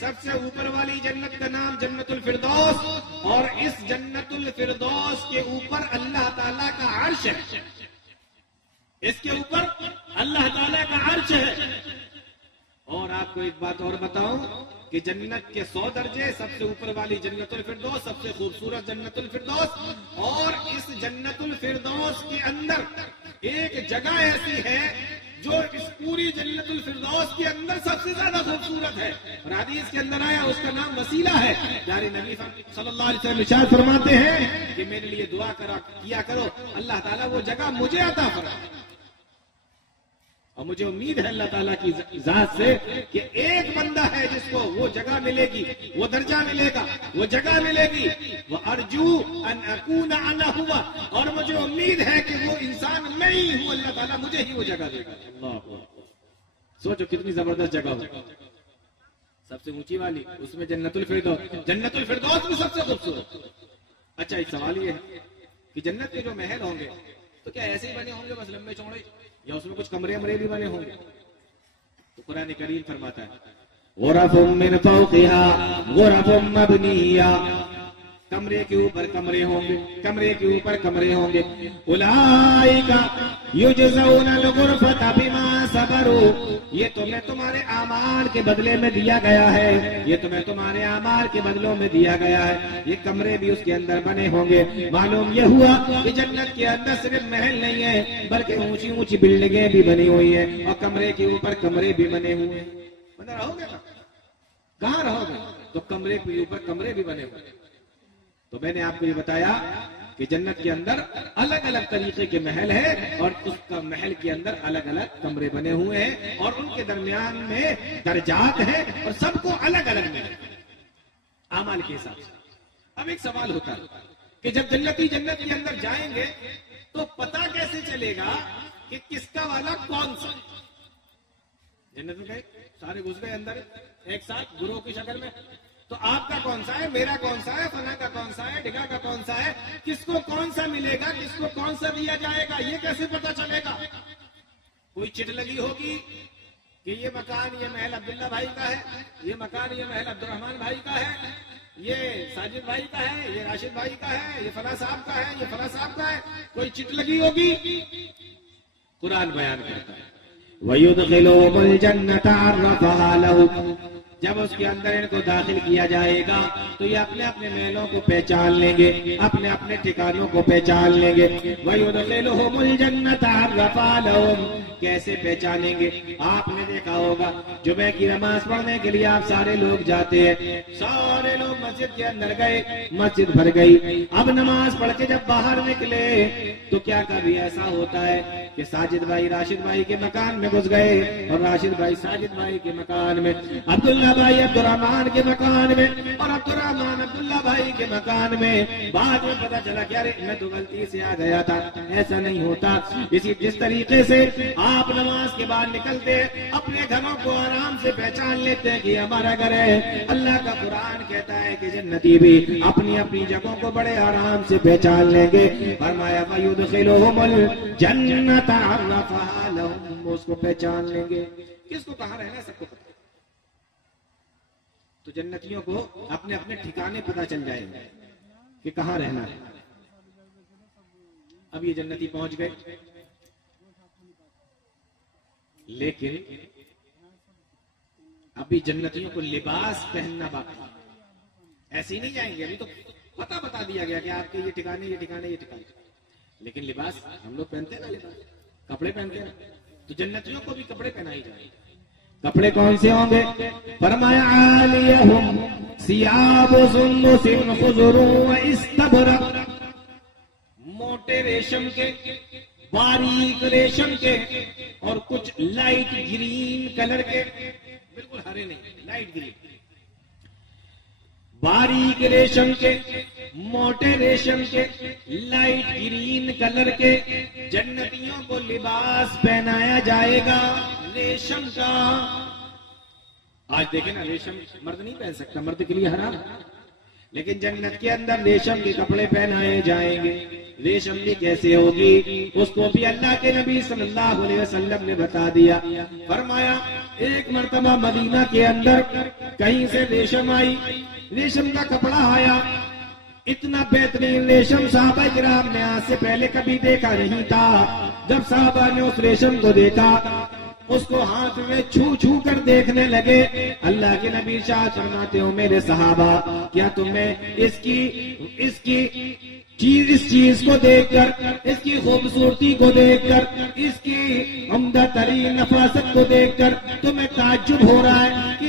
سب سے اوپر والی جنت کا نام جنت الفردوس اور اس جنت الفردوس کے اوپر اللہ تعالیٰ کا عرش ہے. اس کے اوپر اللہ تعالیٰ کا عرش ہے. اور آپ کو ایک بات اور بتاؤں کہ جنت کے 100 درجے, سب سے اوپر والی جنت الفردوس, سب سے خوبصورت جنت الفردوس, اور اس جنت الفردوس کے اندر ایک جگہ ایسی ہے جو اس پوری جنت الفردوس کے اندر سب سے زیادہ خوبصورت ہے. اور حدیث کے اندر آیا اس کا نام وسیلہ ہے. پیارے نبی صلی اللہ علیہ وسلم ارشاد فرماتے ہیں کہ میرے لیے دعا کیا کرو, اللہ تعالیٰ وہ جگہ مجھے عطا فرمائے. اور مجھے امید ہے اللہ تعالیٰ کی ذات سے کہ ایک بندہ ہے جس کو وہ جگہ ملے گی, وہ درجہ ملے گا, وہ جگہ ملے گی. وہ ارجو ان اکون انا ہوا, اور مجھے امید ہے کہ وہ انسان میں ہی ہوں, اللہ تعالیٰ مجھے ہی وہ جگہ دے گا. اللہ سوچو کتنی زبردست جگہ ہو, سب سے اونچی والی, اس میں جنت الفردوس. جنت الفردوس میں سب سے خوبصورت. اچھا ایک سوال یہ ہے کہ جنت کے جو محل ہوں گے تو کیا ایسے ہی بنے ہوں گے بس لمبے چوڑے, یا اس میں کچھ کمرے بھی بنے ہوں گے؟ تو قرآن کریم فرماتا ہے غرف من فوقها غرف مبنیہ, کمرے کے اوپر کمرے ہوں گے, کمرے کے اوپر کمرے ہوں گے. اولئک یجزون الغرفۃ بما صبروا, یہ تمہیں تمہارے اعمال کے بدلے میں دیا گیا ہے, یہ تمہیں تمہارے اعمال کے بدلوں میں دیا گیا ہے. یہ کمرے بھی اس کے اندر بنے ہوں گے. معلوم یہ ہوا کہ جنت کے اندر صرف محل نہیں ہے بلکہ اونچی اونچی بلڈنگیں بھی بنی ہوئی ہیں اور کمرے کے اوپر کمرے بھی بنے ہوئے ہیں. بنا رہو گے کہاں رہو گے؟ تو کمرے کے اوپر کمرے بھی بنے ہوئے. تو میں نے آپ کو یہ بتایا کہ جنت کے اندر الگ الگ طریقے کے محل ہیں اور اس کا محل کے اندر الگ الگ کمرے بنے ہوئے ہیں اور ان کے درمیان میں درجات ہیں اور سب کو الگ الگ ملے اعمال کے حساب سے. اب ایک سوال ہوتا ہے کہ جب جنتی جنت کے اندر جائیں گے تو پتہ کیسے چلے گا کہ کس کا والا کون سا؟ جنت میں گئے سارے گھس گئے اندر ایک ساتھ گروہ کی شکل میں, تو آپ کا کون سا ہے, میرا کون سا ہے, فلاں کا کون سا ہے, ڈگا کا کون سا ہے, کس کو کون سا ملے گا, کس کو کون سا دیا جائے گا, یہ کیسے پتا چلے گا؟ کوئی چٹ لگی ہوگی کہ یہ مکان یہ محل عبداللہ بھائی کا ہے, یہ مکان یہ محل عبد الرحمان بھائی کا ہے, یہ ساجد بھائی کا ہے, یہ راشد بھائی کا ہے, یہ فلاں صاحب کا ہے, یہ فلاں صاحب کا ہے. کوئی چٹ لگی ہوگی. قرآن بیان کرتا ہے وَيُدْخِلُهُمُ الْجَنَّةَ عَرَّفَهَا لَهُمْ, جب اس کے اندر ان کو داخل کیا جائے گا تو یہ اپنے اپنے محلوں کو پہچان لیں گے, اپنے اپنے ٹھکانوں کو پہچان لیں گے. وَيُدْخِلُهُمُ الْجَنَّةَ عَرَّفَهَا لَهُمْ, کیسے پہچانیں گے؟ آپ نے دیکھا ہوگا جمعہ کی نماز پڑھنے کے لیے آپ سارے لوگ جاتے ہیں, سارے لوگ مسجد کے اندر گئے, مسجد بھر گئی. اب نماز پڑھ کے جب باہر نکلے تو کیا کبھی ایسا ہوتا ہے کہ ساجد بھائی راشد بھائی کے مکان میں گھس گئے اور راشد بھائی ساجد بھائی کے مکان میں, عبداللہ بھائی عبد الرحمان کے مکان میں اور عبد الرحمان عبداللہ بھائی کے مکان میں؟ بعد میں پتا چلا کہ ارے میں تو غلطی سے آ گیا تھا. ایسا نہیں ہوتا. جس طریقے سے آپ نماز کے بعد نکلتے اپنے گھروں کو آرام سے پہچان لیتے ہیں کہ ہمارا گھر ہے, اللہ کا قرآن کہتا ہے کہ جنتی بھی اپنی اپنی جگہوں کو بڑے آرام سے پہچان لیں گے. فرمایا فَيُدْخِلُهُمُ الْجَنَّةَ عَرَّفَهَا لَهُمْ, اس کو پہچان لیں گے. کس کو کہاں رہنا سب کو پتا. تو جنتیوں کو اپنے اپنے ٹھکانے پتہ چل جائیں گے کہ کہاں رہنا ہے. اب یہ جنتی پہنچ گئے, لیکن ابھی جنتیوں کو لباس پہننا باقی. ایسے ہی نہیں جائیں گے, ابھی تو پتہ بتا دیا گیا کہ آپ کے یہ ٹھکانے یہ ٹھکانے یہ ٹھکانے, لیکن لباس ہم لوگ پہنتے ہیں نا, لباس کپڑے پہنتے ہیں. تو جنتیوں کو بھی کپڑے پہنائے جائیں گے. کپڑے کون سے ہوں گے؟ فرمایا عالیہم ثیاب سندس خضر واستبرق, موٹے ریشم کے, باریک ریشم کے اور کچھ لائٹ گرین کلر کے, بالکل ہرے نہیں, لائٹ گرین, باریک ریشم کے, موٹے ریشم کے, لائٹ گرین کلر کے جنتیوں کو لباس پہنایا جائے گا. ریشم کا. آج دیکھیں نا ریشم مرد نہیں پہن سکتا, مرد کے لیے حرام, لیکن جنت کے اندر ریشم کے کپڑے پہنائے جائیں گے. ریشم بھی کیسے ہوگی اس کو بھی اللہ کے نبی صلی اللہ علیہ وسلم نے بتا دیا. فرمایا ایک مرتبہ مدینہ کے اندر کہیں سے ریشم آئی, ریشم کا کپڑا آیا, اتنا بہترین ریشم صحابہ کرام نے آج سے پہلے کبھی دیکھا نہیں تھا. جب صحابہ نے اس ریشم کو دیکھا, اس کو ہاتھ میں چھو چھو کر دیکھنے لگے. اللہ کے نبی شاہ فرماتے ہو میرے صحابہ, کیا تمہیں اس چیز کو دیکھ کر, اس کی خوبصورتی کو دیکھ کر, اس کی عمدہ ترین نفاست کو دیکھ کر تمہیں تعجب ہو رہا ہے کہ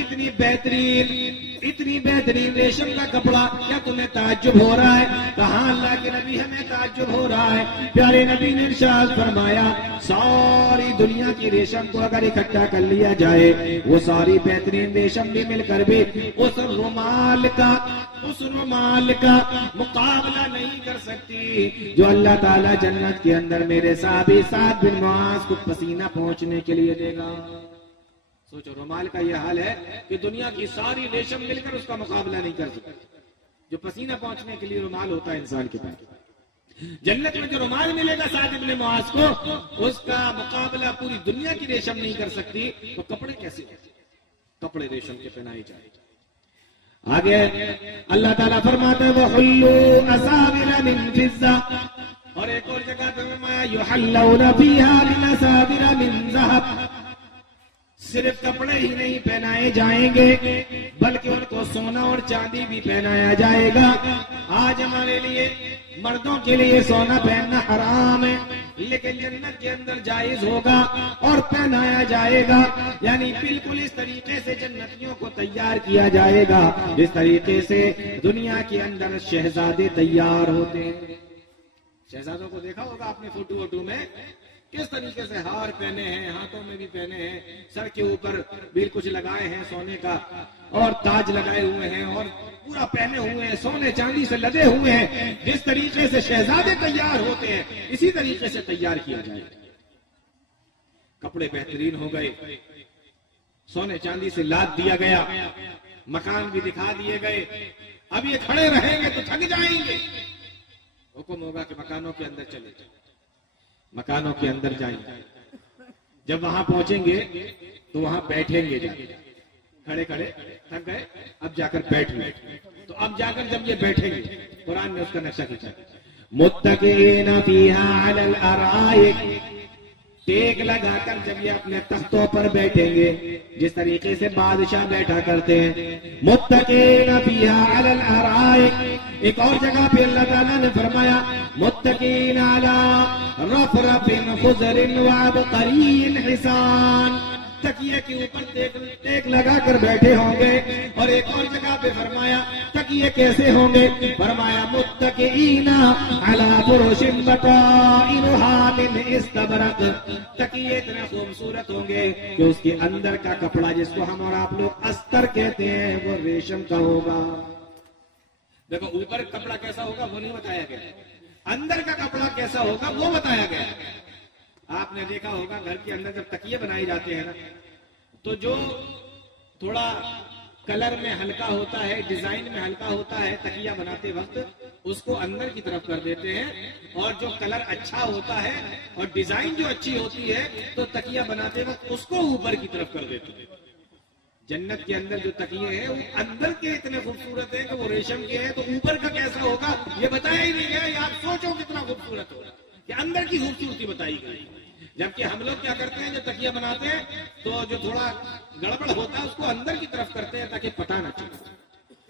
اتنی بہترین ریشم کا کپڑا, کیا تمہیں تعجب ہو رہا ہے؟ کہاں اللہ کے نبی ہمیں تعجب ہو رہا ہے. پیارے نبی نے ارشاد فرمایا ساری دنیا کی ریشم کو اگر اکٹھا کر لیا جائے, وہ ساری بہترین ریشم بھی مل کر بھی اس رومال کا مقابلہ نہیں کر سکتی جو اللہ تعالیٰ جنت کے اندر میرے صحابی سعد بن معاذ کو پسینہ پہنچنے کے لیے دے گا. سوچو, رومال کا یہ حال ہے کہ دنیا کی ساری ریشم مل کر اس کا مقابلہ نہیں کر سکتی. جو پسینہ پہنچنے کے لیے رومال ہوتا ہے انسان کے پاس, جنت میں جو رومال ملے گا سعد بن معاذ کو, اس کا مقابلہ پوری دنیا کی ریشم نہیں کر سکتی. تو کپڑے کیسے, کپڑے ریشم کے پہنائے جائیں. آگے اللہ تعالیٰ فرماتا ہے وَحُلُّوا أَسَاوِرَ مِن فِضَّةٍ, اور ایک اور جگہ پہ فرمایا يُحَلَّوْنَ فِيهَا مِنْ أَسَاوِرَ مِن ذَهَبٍ. صرف کپڑے ہی نہیں پہنائے جائیں گے بلکہ ان کو سونا اور چاندی بھی پہنایا جائے گا. آج ہمارے لیے مردوں کے لیے سونا پہننا حرام ہے, لیکن جنت کے اندر جائز ہوگا اور پہنایا جائے گا. یعنی بالکل اس طریقے سے جنتیوں کو تیار کیا جائے گا جس طریقے سے دنیا کے اندر شہزادے تیار ہوتے ہیں. شہزادوں کو دیکھا ہوگا آپ نے فوٹو ووٹو میں, کس طریقے سے ہار پہنے ہیں, ہاتھوں میں بھی پہنے ہیں, سر کے اوپر بھی کچھ لگائے ہیں سونے کا, اور تاج لگائے ہوئے ہیں, اور پورا پہنے ہوئے ہیں, سونے چاندی سے لدے ہوئے ہیں. جس طریقے سے شہزادے تیار ہوتے ہیں اسی طریقے سے تیار کیا جائے. کپڑے بہترین ہو گئے, سونے چاندی سے لاد دیا گیا, مکان بھی دکھا دیے گئے. اب یہ کھڑے رہیں گے تو تھک جائیں گے. حکم ہوگا کہ مکانوں کے اندر چلے جائیں, مکانوں کے اندر جائیں. جب وہاں پہنچیں گے تو وہاں بیٹھیں گے, کھڑے کھڑے تھک گئے, اب جا کر بیٹھ گئے. تو اب جا کر جب یہ بیٹھیں گے, قرآن نے اس کا نقشہ کھینچا, متکئین فیہا علی الارائک, ٹیک لگا کر جب یہ اپنے تختوں پر بیٹھیں گے جس طریقے سے بادشاہ بیٹھا کرتے ہیں. متکئین فیہا علی الارائک. ایک اور جگہ پہ اللہ تعالیٰ نے فرمایا متکئین علی رفرف خضر وعبقری حسان, تکیے کے اوپر ٹیک لگا کر بیٹھے ہوں گے. اور ایک اور جگہ پہ فرمایا تکیے کیسے ہوں گے, فرمایا متکئین علی فرش بطائنها من استبرق, تکیے اتنے خوبصورت ہوں گے کہ اس کے اندر کا کپڑا جس کو ہم اور آپ لوگ استر کہتے ہیں وہ ریشم کا ہوگا. دیکھو اوپر کپڑا کیسا ہوگا وہ نہیں بتایا گیا, اندر کا کپڑا کیسا ہوگا وہ بتایا گیا. آپ نے دیکھا ہوگا گھر کے اندر جب تکیے بنائے جاتے ہیں نا, تو جو تھوڑا کلر میں ہلکا ہوتا ہے, ڈیزائن میں ہلکا ہوتا ہے, تکیہ بناتے وقت اس کو اندر کی طرف کر دیتے ہیں, اور جو کلر اچھا ہوتا ہے اور ڈیزائن جو اچھی ہوتی ہے تو تکیہ بناتے وقت اس کو اوپر کی طرف کر دیتے ہیں. جنت کے اندر جو تکیے ہیں وہ اندر کے اتنے خوبصورت ہیں کہ وہ ریشم کے ہیں, تو اوپر کا کیسا ہوگا یہ بتایا ہی نہیں گیا. آپ سوچو کتنا خوبصورت ہوگا, کہ اندر کی خوبصورتی بتائی گئی. جبکہ ہم لوگ کیا کرتے ہیں, جو تکیہ بناتے ہیں تو جو تھوڑا گڑبڑ ہوتا ہے اس کو اندر کی طرف کرتے ہیں تاکہ پتہ نہ چلے.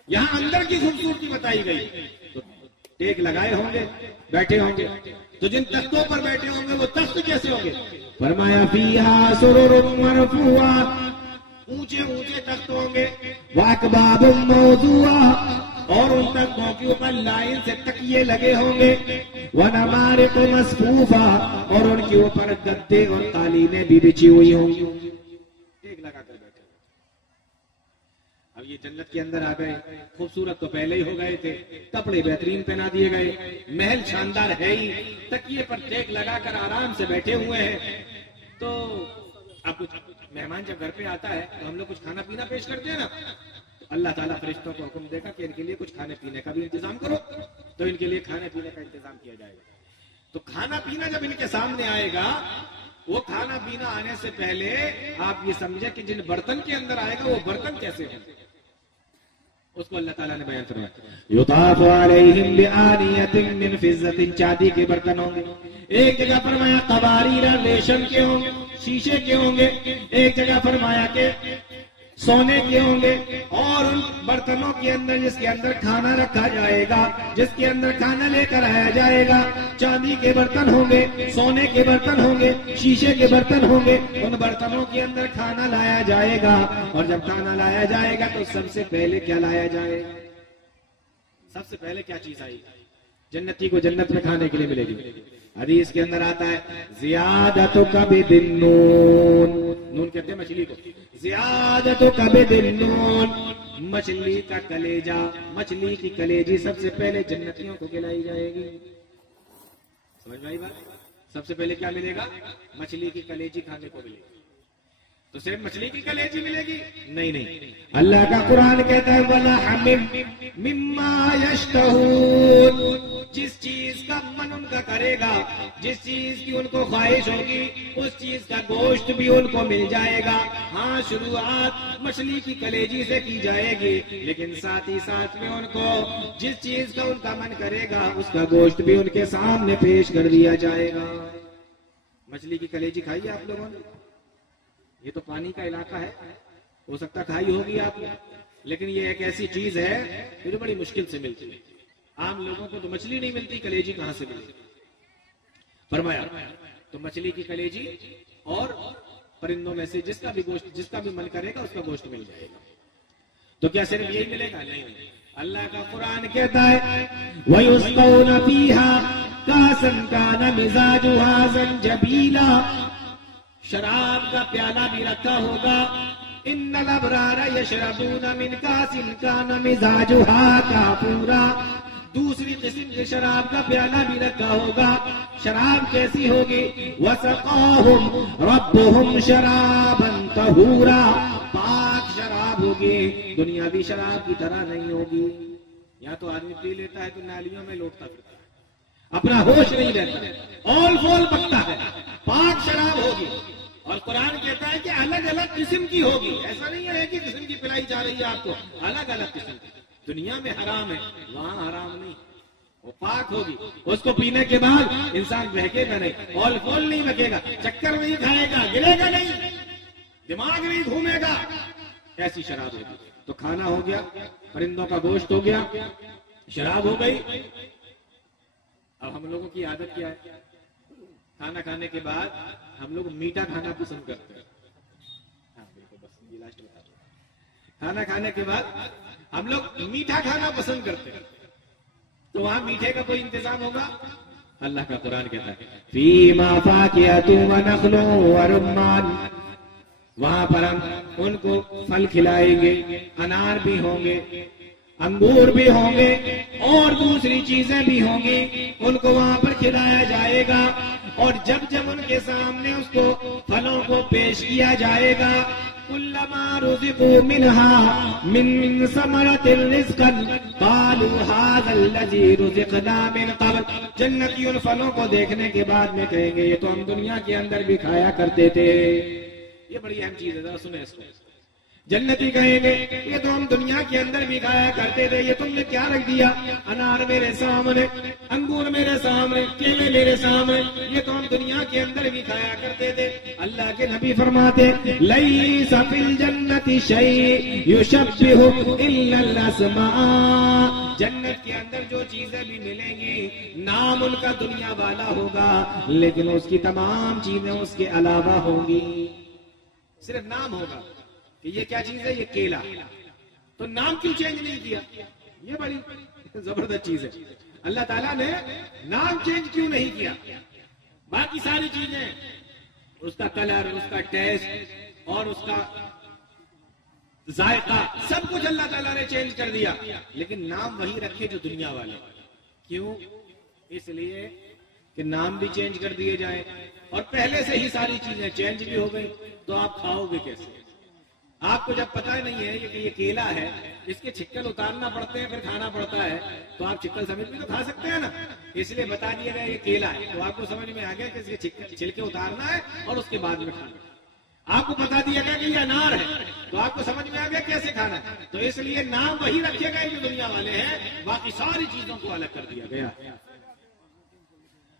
یہاں اندر کی خوبصورتی بتائی گئی. تو ٹیک لگائے ہوں گے, بیٹھے ہوں گے, تو جن تختوں پر بیٹھے ہوں گے وہ تخت کیسے ہوں گے, فرمایا فیہا سرر مرفوعہ, اونچے اونچے تخت ہوں گے, واکباب موضوعہ, اور ان تختوں کے اوپر لائن سے تکیے لگے ہوں گے, ونمارق مصفوفہ, اور ان کے اوپر گدے اور قالینیں بھی بچھی ہوئی ہوں گی. ایک لگا کر بیٹھے. اب یہ جنت کے اندر آ گئے, خوبصورت تو پہلے ہی ہو گئے تھے, کپڑے بہترین پہنا دیے گئے, محل شاندار ہے ہی, تکیے پر ٹیک لگا کر آرام سے بیٹھے ہوئے ہیں. تو اب مہمان جب گھر پہ آتا ہے تو ہم لوگ کچھ کھانا پینا پیش کرتے ہیں نا، تو اللہ تعالیٰ فرشتوں کو حکم دے گا کہ ان کے لیے کچھ کھانے پینے کا بھی انتظام کرو، تو ان کے لیے کھانے پینے کا انتظام کیا جائے گا۔ تو کھانا پینا جب ان کے سامنے آئے گا، وہ کھانا پینا آنے سے پہلے آپ یہ سمجھے کہ جن برتن کے اندر آئے گا وہ برتن کیسے ہیں، اس کو اللہ تعالیٰ نے بیان فرمایا۔ یطاف علیہم بآنیۃ من فضۃ، چاندی کے برتن ہوں گے۔ ایک جگہ فرمایا قواریر، ریشم کے ہوں گے، شیشے کے ہوں گے۔ ایک جگہ فرمایا کہ سونے کے ہوں گے، اور ان برتنوں کے اندر جس کے اندر کھانا رکھا جائے گا، جس کے اندر کھانا لے کر آیا جائے گا، چاندی کے برتن ہوں گے، سونے کے برتن ہوں گے، شیشے کے برتن ہوں گے۔ ان برتنوں کے اندر کھانا لایا جائے گا، اور جب کھانا لایا جائے گا تو سب سے پہلے کیا لایا جائے گا؟ سب سے پہلے کیا چیز آئی؟ جنتی کو جنت میں کھانے کے لیے ملے گی۔ حدیث کے اندر آتا ہے زیادت کبد النون، نون کہتے ہیں مچھلی کو، زیادت کبد النون، مچھلی کا کلیجہ، مچھلی کی کلیجی سب سے پہلے جنتیوں کو کھلائی جائے گی۔ سمجھ میں آئی بات؟ سب سے پہلے کیا ملے گا؟ مچھلی کی کلیجی کھانے کو ملے گی۔ تو صرف مچھلی کی کلیجی ملے گی؟ نہیں، اللہ کا قرآن کہتا ہے وَلَحْمٍ مِّمَّا يَشْتَهُونَ، جس چیز کا من ان کا کرے گا، جس چیز کی ان کو خواہش ہوگی، اس چیز کا گوشت بھی ان کو مل جائے گا۔ ہاں، شروعات مچھلی کی کلیجی سے کی جائے گی، لیکن ساتھ ہی ساتھ میں ان کو جس چیز کا ان کا من کرے گا اس کا گوشت بھی ان کے سامنے پیش کر دیا جائے گا۔ مچھلی کی کلیجی کھائی ہے آپ لوگوں نے؟ یہ تو پانی کا علاقہ ہے، ہو سکتا کھائی ہوگی آپ نے، لیکن یہ ایک ایسی چیز ہے جو بڑی مشکل سے ملتی ہے۔ عام لوگوں کو تو مچھلی نہیں ملتی، کلیجی کہاں سے ملتی؟ فرمایا تو مچھلی کی کلیجی اور پرندوں میں سے جس کا بھی گوشت، جس کا بھی من کرے گا اس کا گوشت مل جائے گا۔ تو کیا صرف یہی ملے گا؟ نہیں، اللہ کا قرآن کہتا ہے وَيُسْقَوْنَ فِيهَا كَأْسًا كَانَ مِزَاجُهَا زَنْجَبِيلًا، شراب کا پیالہ بھی رکھا ہوگا۔ ان الابرار یشربون من کاس کان مزاجها کافورا، دوسری قسم کے شراب کا پیالہ بھی رکھا ہوگا۔ شراب کیسی ہوگی؟ وسقاہم ربہم شرابا طہورا، پاک شراب ہوگی، دنیاوی شراب کی طرح نہیں ہوگی۔ یا تو آدمی پی لیتا ہے تو نالیوں میں لوٹتا پھرتا ہے، اپنا ہوش نہیں رہتا، اول فول پکتا ہے۔ پاک شراب ہوگی، اور قرآن کہتا ہے کہ الگ الگ قسم کی ہوگی، ایسا نہیں ہے کہ قسم کی پلائی جا رہی ہے آپ کو، الگ الگ قسم کی۔ دنیا میں حرام ہے، وہاں حرام نہیں، وہ پاک ہوگی۔ اس کو پینے کے بعد انسان بہکے گا نہیں، اول فول نہیں بکے گا، چکر نہیں کھائے گا، گرے گا نہیں، دماغ نہیں گھومے گا، ایسی شراب ہوگی۔ تو کھانا ہو گیا، پرندوں کا گوشت ہو گیا، شراب ہو گئی۔ اب ہم لوگوں کی عادت کیا ہے؟ کھانا کھانے کے بعد ہم لوگ میٹھا کھانا پسند کرتے ہیں۔ ہاں بالکل، بس یہ لاسٹ بتا دو۔ کھانا کھانے کے بعد ہم لوگ میٹھا کھانا پسند کرتے ہیں، تو وہاں میٹھے کا کوئی انتظام ہوگا؟ اللہ کا قرآن کہتا ہے فیما فاکہۃ ونخل ورمان، وہاں پر ہم ان کو پھل کھلائیں گے، انار بھی ہوں گے، انگور بھی ہوں گے، اور دوسری چیزیں بھی ہوں گی، ان کو وہاں پر کھلایا جائے گا۔ اور جب جب ان کے سامنے اس کو پھلوں کو پیش کیا جائے گا، کلما رزقوا منها من ثمرۃ رزقا قالوا هذا الذي رزقنا من قبل، جنتی ان پھلوں کو دیکھنے کے بعد میں کہیں گے یہ تو ہم دنیا کے اندر بھی کھایا کرتے تھے۔ یہ بڑی اہم چیز ہے، ذرا سنیں اس کو۔ جنتی کہیں گے یہ تو ہم دنیا کے اندر بھی کھایا کرتے تھے، یہ تم نے کیا رکھ دیا؟ انار میرے سامنے، انگور میرے سامنے، کیلے میرے سامنے، یہ تو ہم دنیا کے اندر بھی کھایا کرتے تھے۔ اللہ کے نبی فرماتے لیس فی الجنۃ شیء یشبہ الا الاسماء، جنت کے اندر جو چیزیں بھی ملیں گی نام ان کا دنیا والا ہوگا، لیکن اس کی تمام چیزیں اس کے علاوہ ہوں گی، صرف نام ہوگا کہ یہ کیا چیز ہے، یہ کیلا، تو نام کیوں چینج نہیں کیا؟ یہ بڑی زبردست چیز ہے، اللہ تعالیٰ نے نام چینج کیوں نہیں کیا؟ باقی ساری چیزیں، اس کا کلر، اس کا ٹیسٹ اور اس کا ذائقہ، سب کچھ اللہ تعالیٰ نے چینج کر دیا، لیکن نام وہی رکھے جو دنیا والے۔ کیوں؟ اس لیے کہ نام بھی چینج کر دیے جائیں اور پہلے سے ہی ساری چیزیں چینج بھی ہو گئی تو آپ کھاؤ گے کیسے؟ آپ کو جب پتہ نہیں ہے کہ یہ کیلا ہے، اس کے چھکل اتارنا پڑتے ہیں پھر کھانا پڑتا ہے، تو آپ چھکل سمیت بھی تو کھا سکتے ہیں نا، اس لیے بتا دیا گیا یہ کیلا ہے، تو آپ کو سمجھ میں آ گیا کہ اس کے چھلکے اتارنا ہے اور اس کے بعد میں کھانا ہے۔ آپ کو بتا دیا گیا کہ یہ انار ہے، تو آپ کو سمجھ میں آ گیا کیسے کھانا ہے، تو اس لیے نام وہی رکھے گئے جو دنیا والے ہیں، باقی ساری چیزوں کو الگ کر دیا گیا۔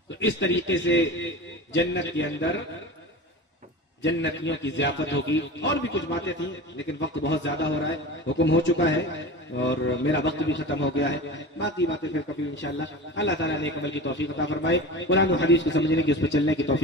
تو اس طریقے سے جنت کے اندر جنتیوں کی ضیافت ہوگی، اور بھی کچھ باتیں تھیں لیکن وقت بہت زیادہ ہو رہا ہے، حکم ہو چکا ہے اور میرا وقت بھی ختم ہو گیا ہے، باقی باتیں پھر کبھی انشاءاللہ۔ اللہ تعالیٰ نے عمل کی توفیق عطا فرمائے، قرآن و حدیث کو سمجھنے کی، اس پر چلنے کی توفیق